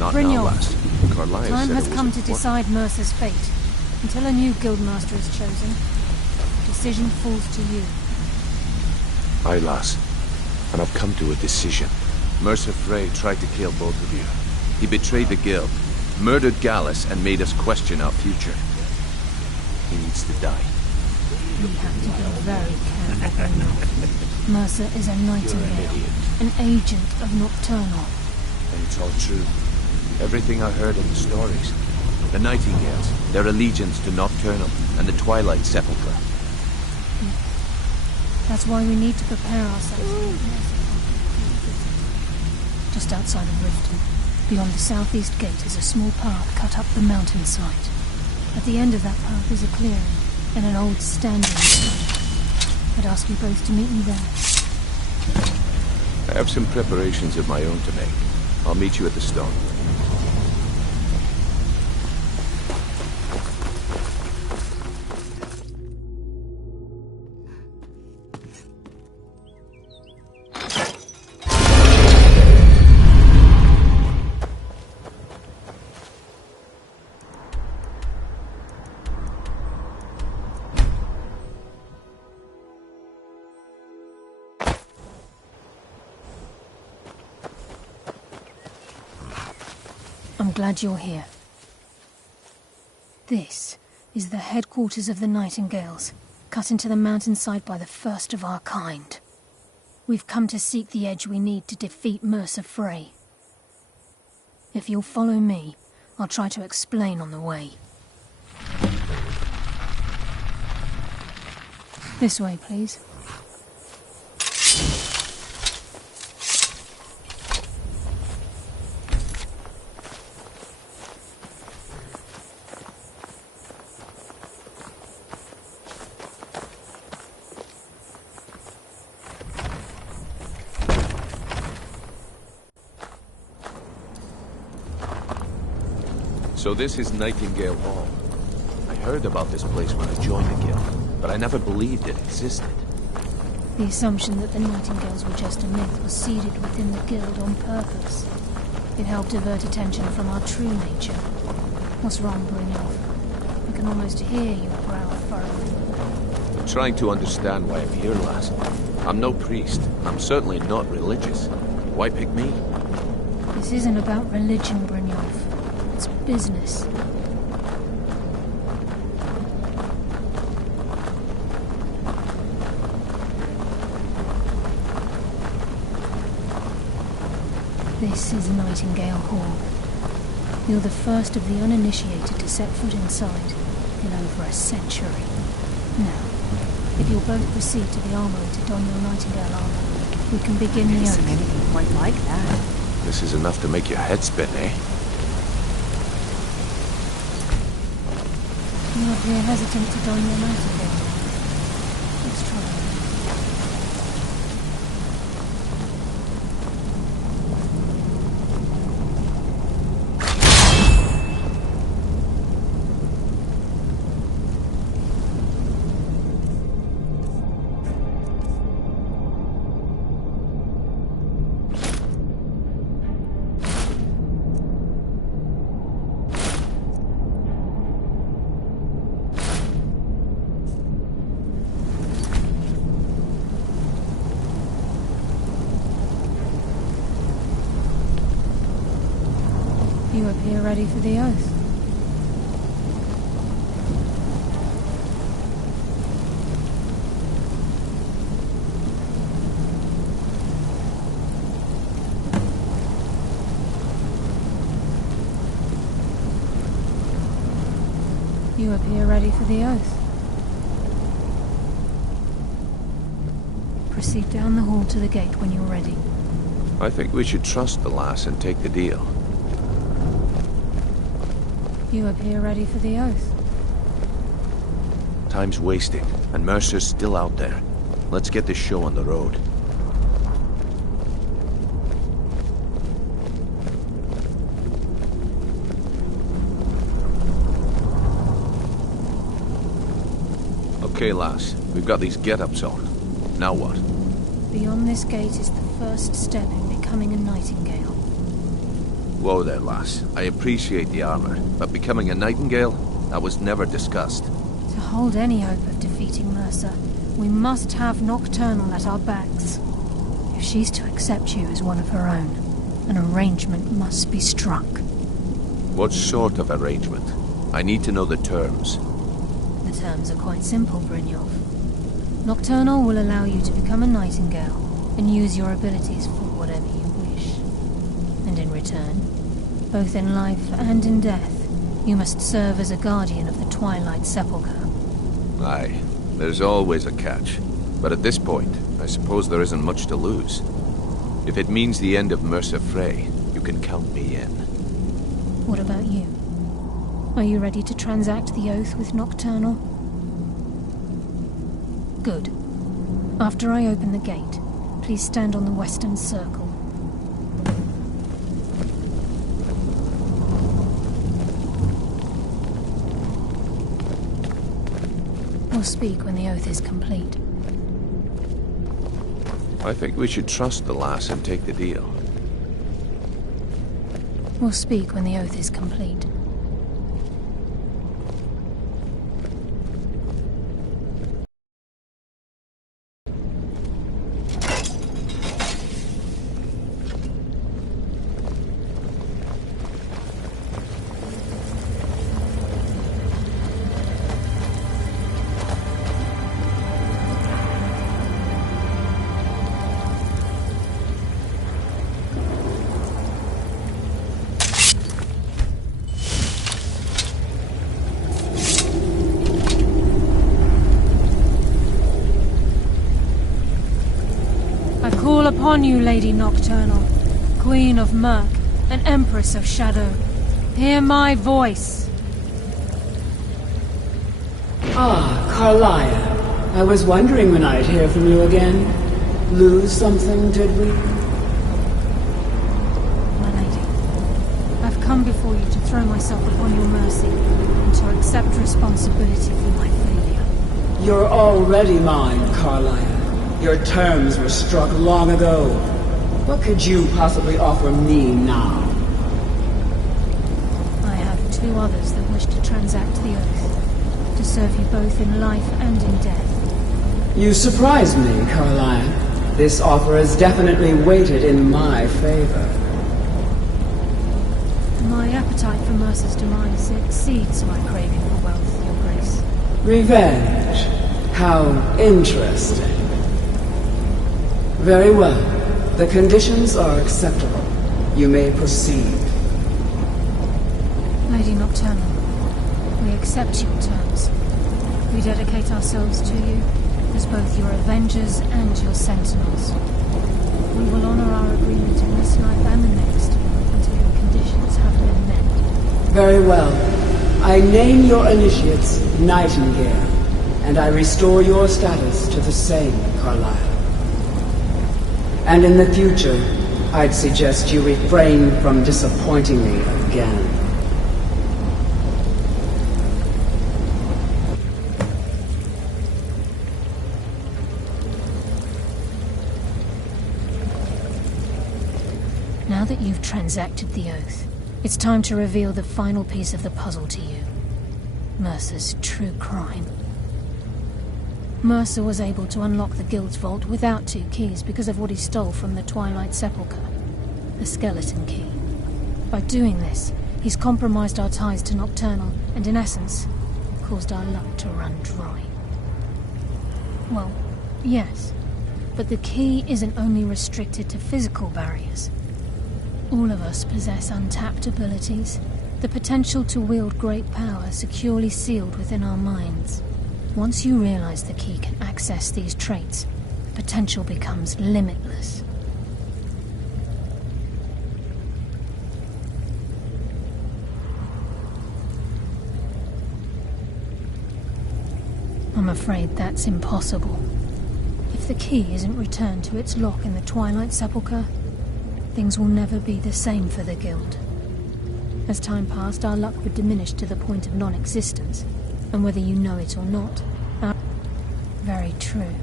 Not now, Brynjolf, lass. Carlias time said has it was come to important. decide Mercer's fate. Until a new guildmaster is chosen, the decision falls to you. Aye, lass. And I've come to a decision. Mercer Frey tried to kill both of you. He betrayed the guild, murdered Gallus, and made us question our future. He needs to die. We have to be very careful, Brynjolf. Mercer is a nightingale, an agent of Nocturnal. And it's all true. Everything I heard in the stories. The Nightingales, their allegiance to Nocturnal, and the Twilight Sepulchre. That's why we need to prepare ourselves. Just outside of Riften, beyond the southeast gate, is a small path cut up the mountainside. At the end of that path is a clearing and an old standing stone. I'd ask you both to meet me there. I have some preparations of my own to make. I'll meet you at the stone. I'm glad you're here. This is the headquarters of the Nightingales, cut into the mountainside by the first of our kind. We've come to seek the edge we need to defeat Mercer Frey. If you'll follow me, I'll try to explain on the way. This way, please. So this is Nightingale Hall. I heard about this place when I joined the guild, but I never believed it existed. The assumption that the Nightingales were just a myth was seeded within the guild on purpose. It helped divert attention from our true nature. What's wrong, Brynjolf? I can almost hear your brow furrowing. I'm trying to understand why I'm here, lass. I'm no priest. I'm certainly not religious. Why pick me? This isn't about religion, Brynjolf. It's business. This is Nightingale Hall. You're the first of the uninitiated to set foot inside in over a century. Now, if you'll both proceed to the armory to don your Nightingale armor, we can begin the oath. Anything quite like that. This is enough to make your head spin, eh? You appear hesitant to don your Nightingale. Let's try it. You appear ready for the oath. You appear ready for the oath. Proceed down the hall to the gate when you're ready. I think we should trust the lass and take the deal. You appear ready for the oath. Time's wasting, and Mercer's still out there. Let's get this show on the road. Okay, lass. We've got these get-ups on. Now what? Beyond this gate is the first step in becoming a Nightingale. Whoa there, lass. I appreciate the armor, but becoming a nightingale? That was never discussed. To hold any hope of defeating Mercer, we must have Nocturnal at our backs. If she's to accept you as one of her own, an arrangement must be struck. What sort of arrangement? I need to know the terms. The terms are quite simple, Brynjolf. Nocturnal will allow you to become a nightingale and use your abilities for whatever you wish. And in return, both in life and in death, you must serve as a guardian of the Twilight Sepulchre. Aye, there's always a catch. But at this point, I suppose there isn't much to lose. If it means the end of Mercer Frey, you can count me in. What about you? Are you ready to transact the oath with Nocturnal? Good. After I open the gate, please stand on the western circle. We'll speak when the oath is complete. I think we should trust the lass and take the deal. We'll speak when the oath is complete. Upon you, Lady Nocturnal, Queen of Murk, and Empress of Shadow. Hear my voice. Ah, Carlia. I was wondering when I'd hear from you again. Lose something, did we? My lady, I've come before you to throw myself upon your mercy and to accept responsibility for my failure. You're already mine, Carlia. Your terms were struck long ago. What could you possibly offer me now? I have two others that wish to transact the oath, to serve you both in life and in death. You surprise me, Caroline. This offer is definitely weighted in my favor. My appetite for Mercer's demise exceeds my craving for wealth, Your Grace. Revenge. How interesting. Very well. The conditions are acceptable. You may proceed. Lady Nocturnal, we accept your terms. We dedicate ourselves to you as both your avengers and your sentinels. We will honor our agreement in this life and the next until your conditions have been met. Very well. I name your initiates Nightingale, and I restore your status to the same, Carlisle. And in the future, I'd suggest you refrain from disappointing me again. Now that you've transacted the oath, it's time to reveal the final piece of the puzzle to you. Mercer's true crime. Mercer was able to unlock the Guild's vault without 2 keys because of what he stole from the Twilight Sepulchre, the skeleton key. By doing this, he's compromised our ties to Nocturnal and, in essence, caused our luck to run dry. Well, yes, but the key isn't only restricted to physical barriers. All of us possess untapped abilities, the potential to wield great power securely sealed within our minds. Once you realize the key can access these traits, the potential becomes limitless. I'm afraid that's impossible. If the key isn't returned to its lock in the Twilight Sepulchre, things will never be the same for the Guild. As time passed, our luck would diminish to the point of non-existence, and whether you know it or not, very true.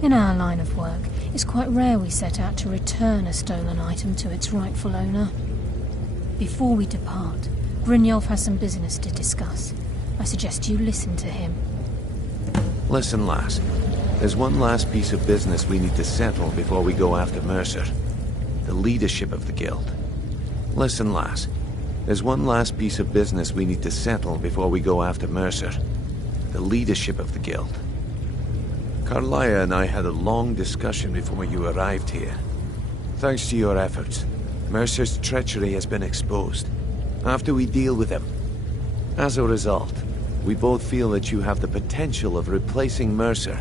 In our line of work, it's quite rare we set out to return a stolen item to its rightful owner. Before we depart, Brynjolf has some business to discuss. I suggest you listen to him. Listen, lass. There's one last piece of business we need to settle before we go after Mercer. The leadership of the guild. Listen, lass. There's one last piece of business we need to settle before we go after Mercer. The leadership of the guild. Carlia and I had a long discussion before you arrived here. Thanks to your efforts, Mercer's treachery has been exposed. After we deal with him. As a result, we both feel that you have the potential of replacing Mercer.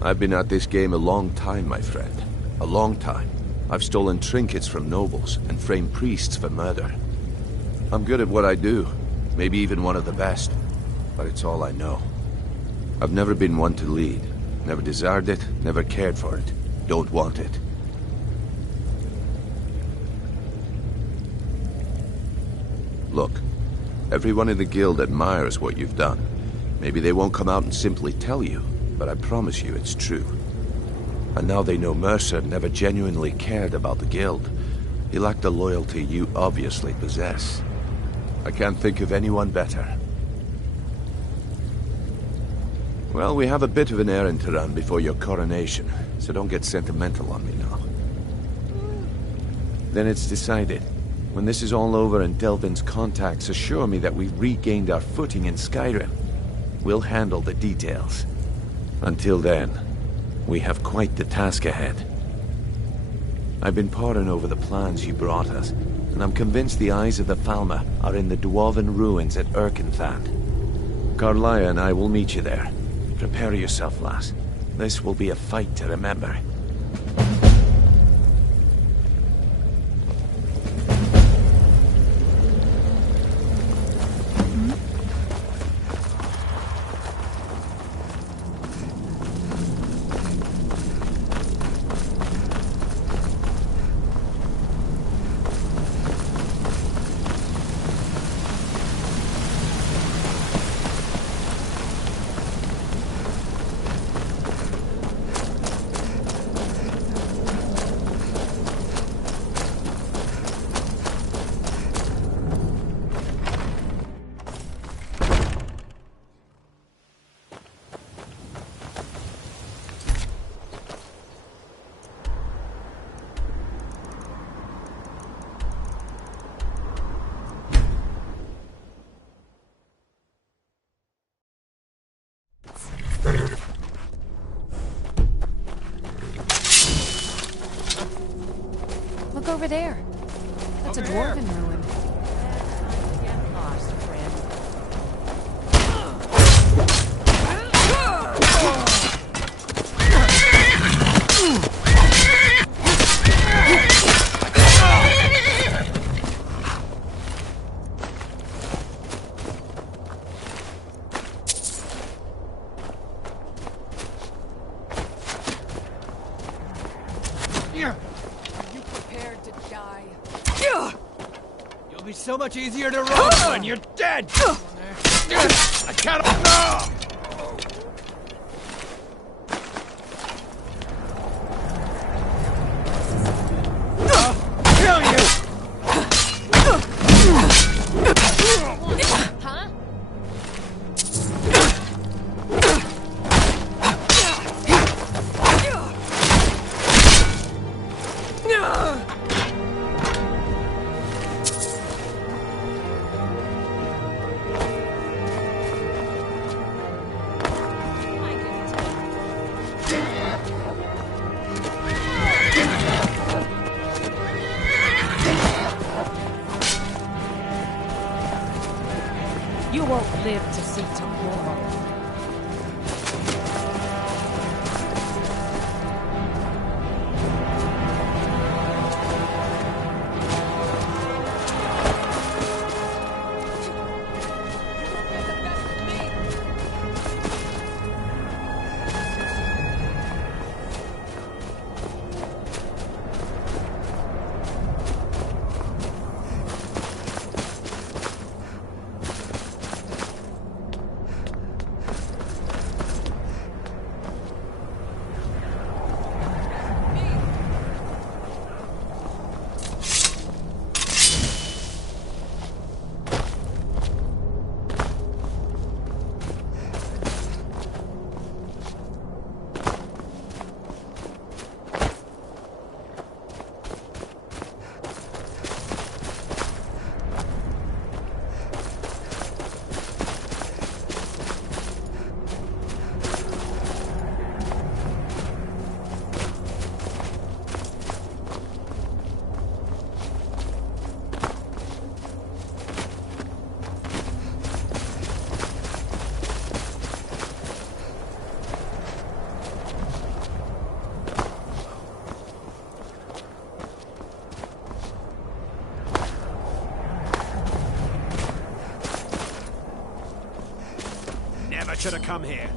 I've been at this game a long time, my friend. A long time. I've stolen trinkets from nobles and framed priests for murder. I'm good at what I do. Maybe even one of the best. But it's all I know. I've never been one to lead. Never desired it, never cared for it. Don't want it. Look, everyone in the guild admires what you've done. Maybe they won't come out and simply tell you, but I promise you it's true. And now they know Mercer never genuinely cared about the guild. He lacked the loyalty you obviously possess. I can't think of anyone better. Well, we have a bit of an errand to run before your coronation, so don't get sentimental on me now. Then it's decided. When this is all over and Delvin's contacts assure me that we've regained our footing in Skyrim, we'll handle the details. Until then, we have quite the task ahead. I've been poring over the plans you brought us, and I'm convinced the eyes of the Falmer are in the dwarven ruins at Erkenthand. Carlia and I will meet you there. Prepare yourself, lass. This will be a fight to remember. Look over there. That's a dwarven ruin. Get lost, friend. It'll be so much easier to run when you're dead! I can't... No! Kill you! Huh? You won't live to see tomorrow. should have come here.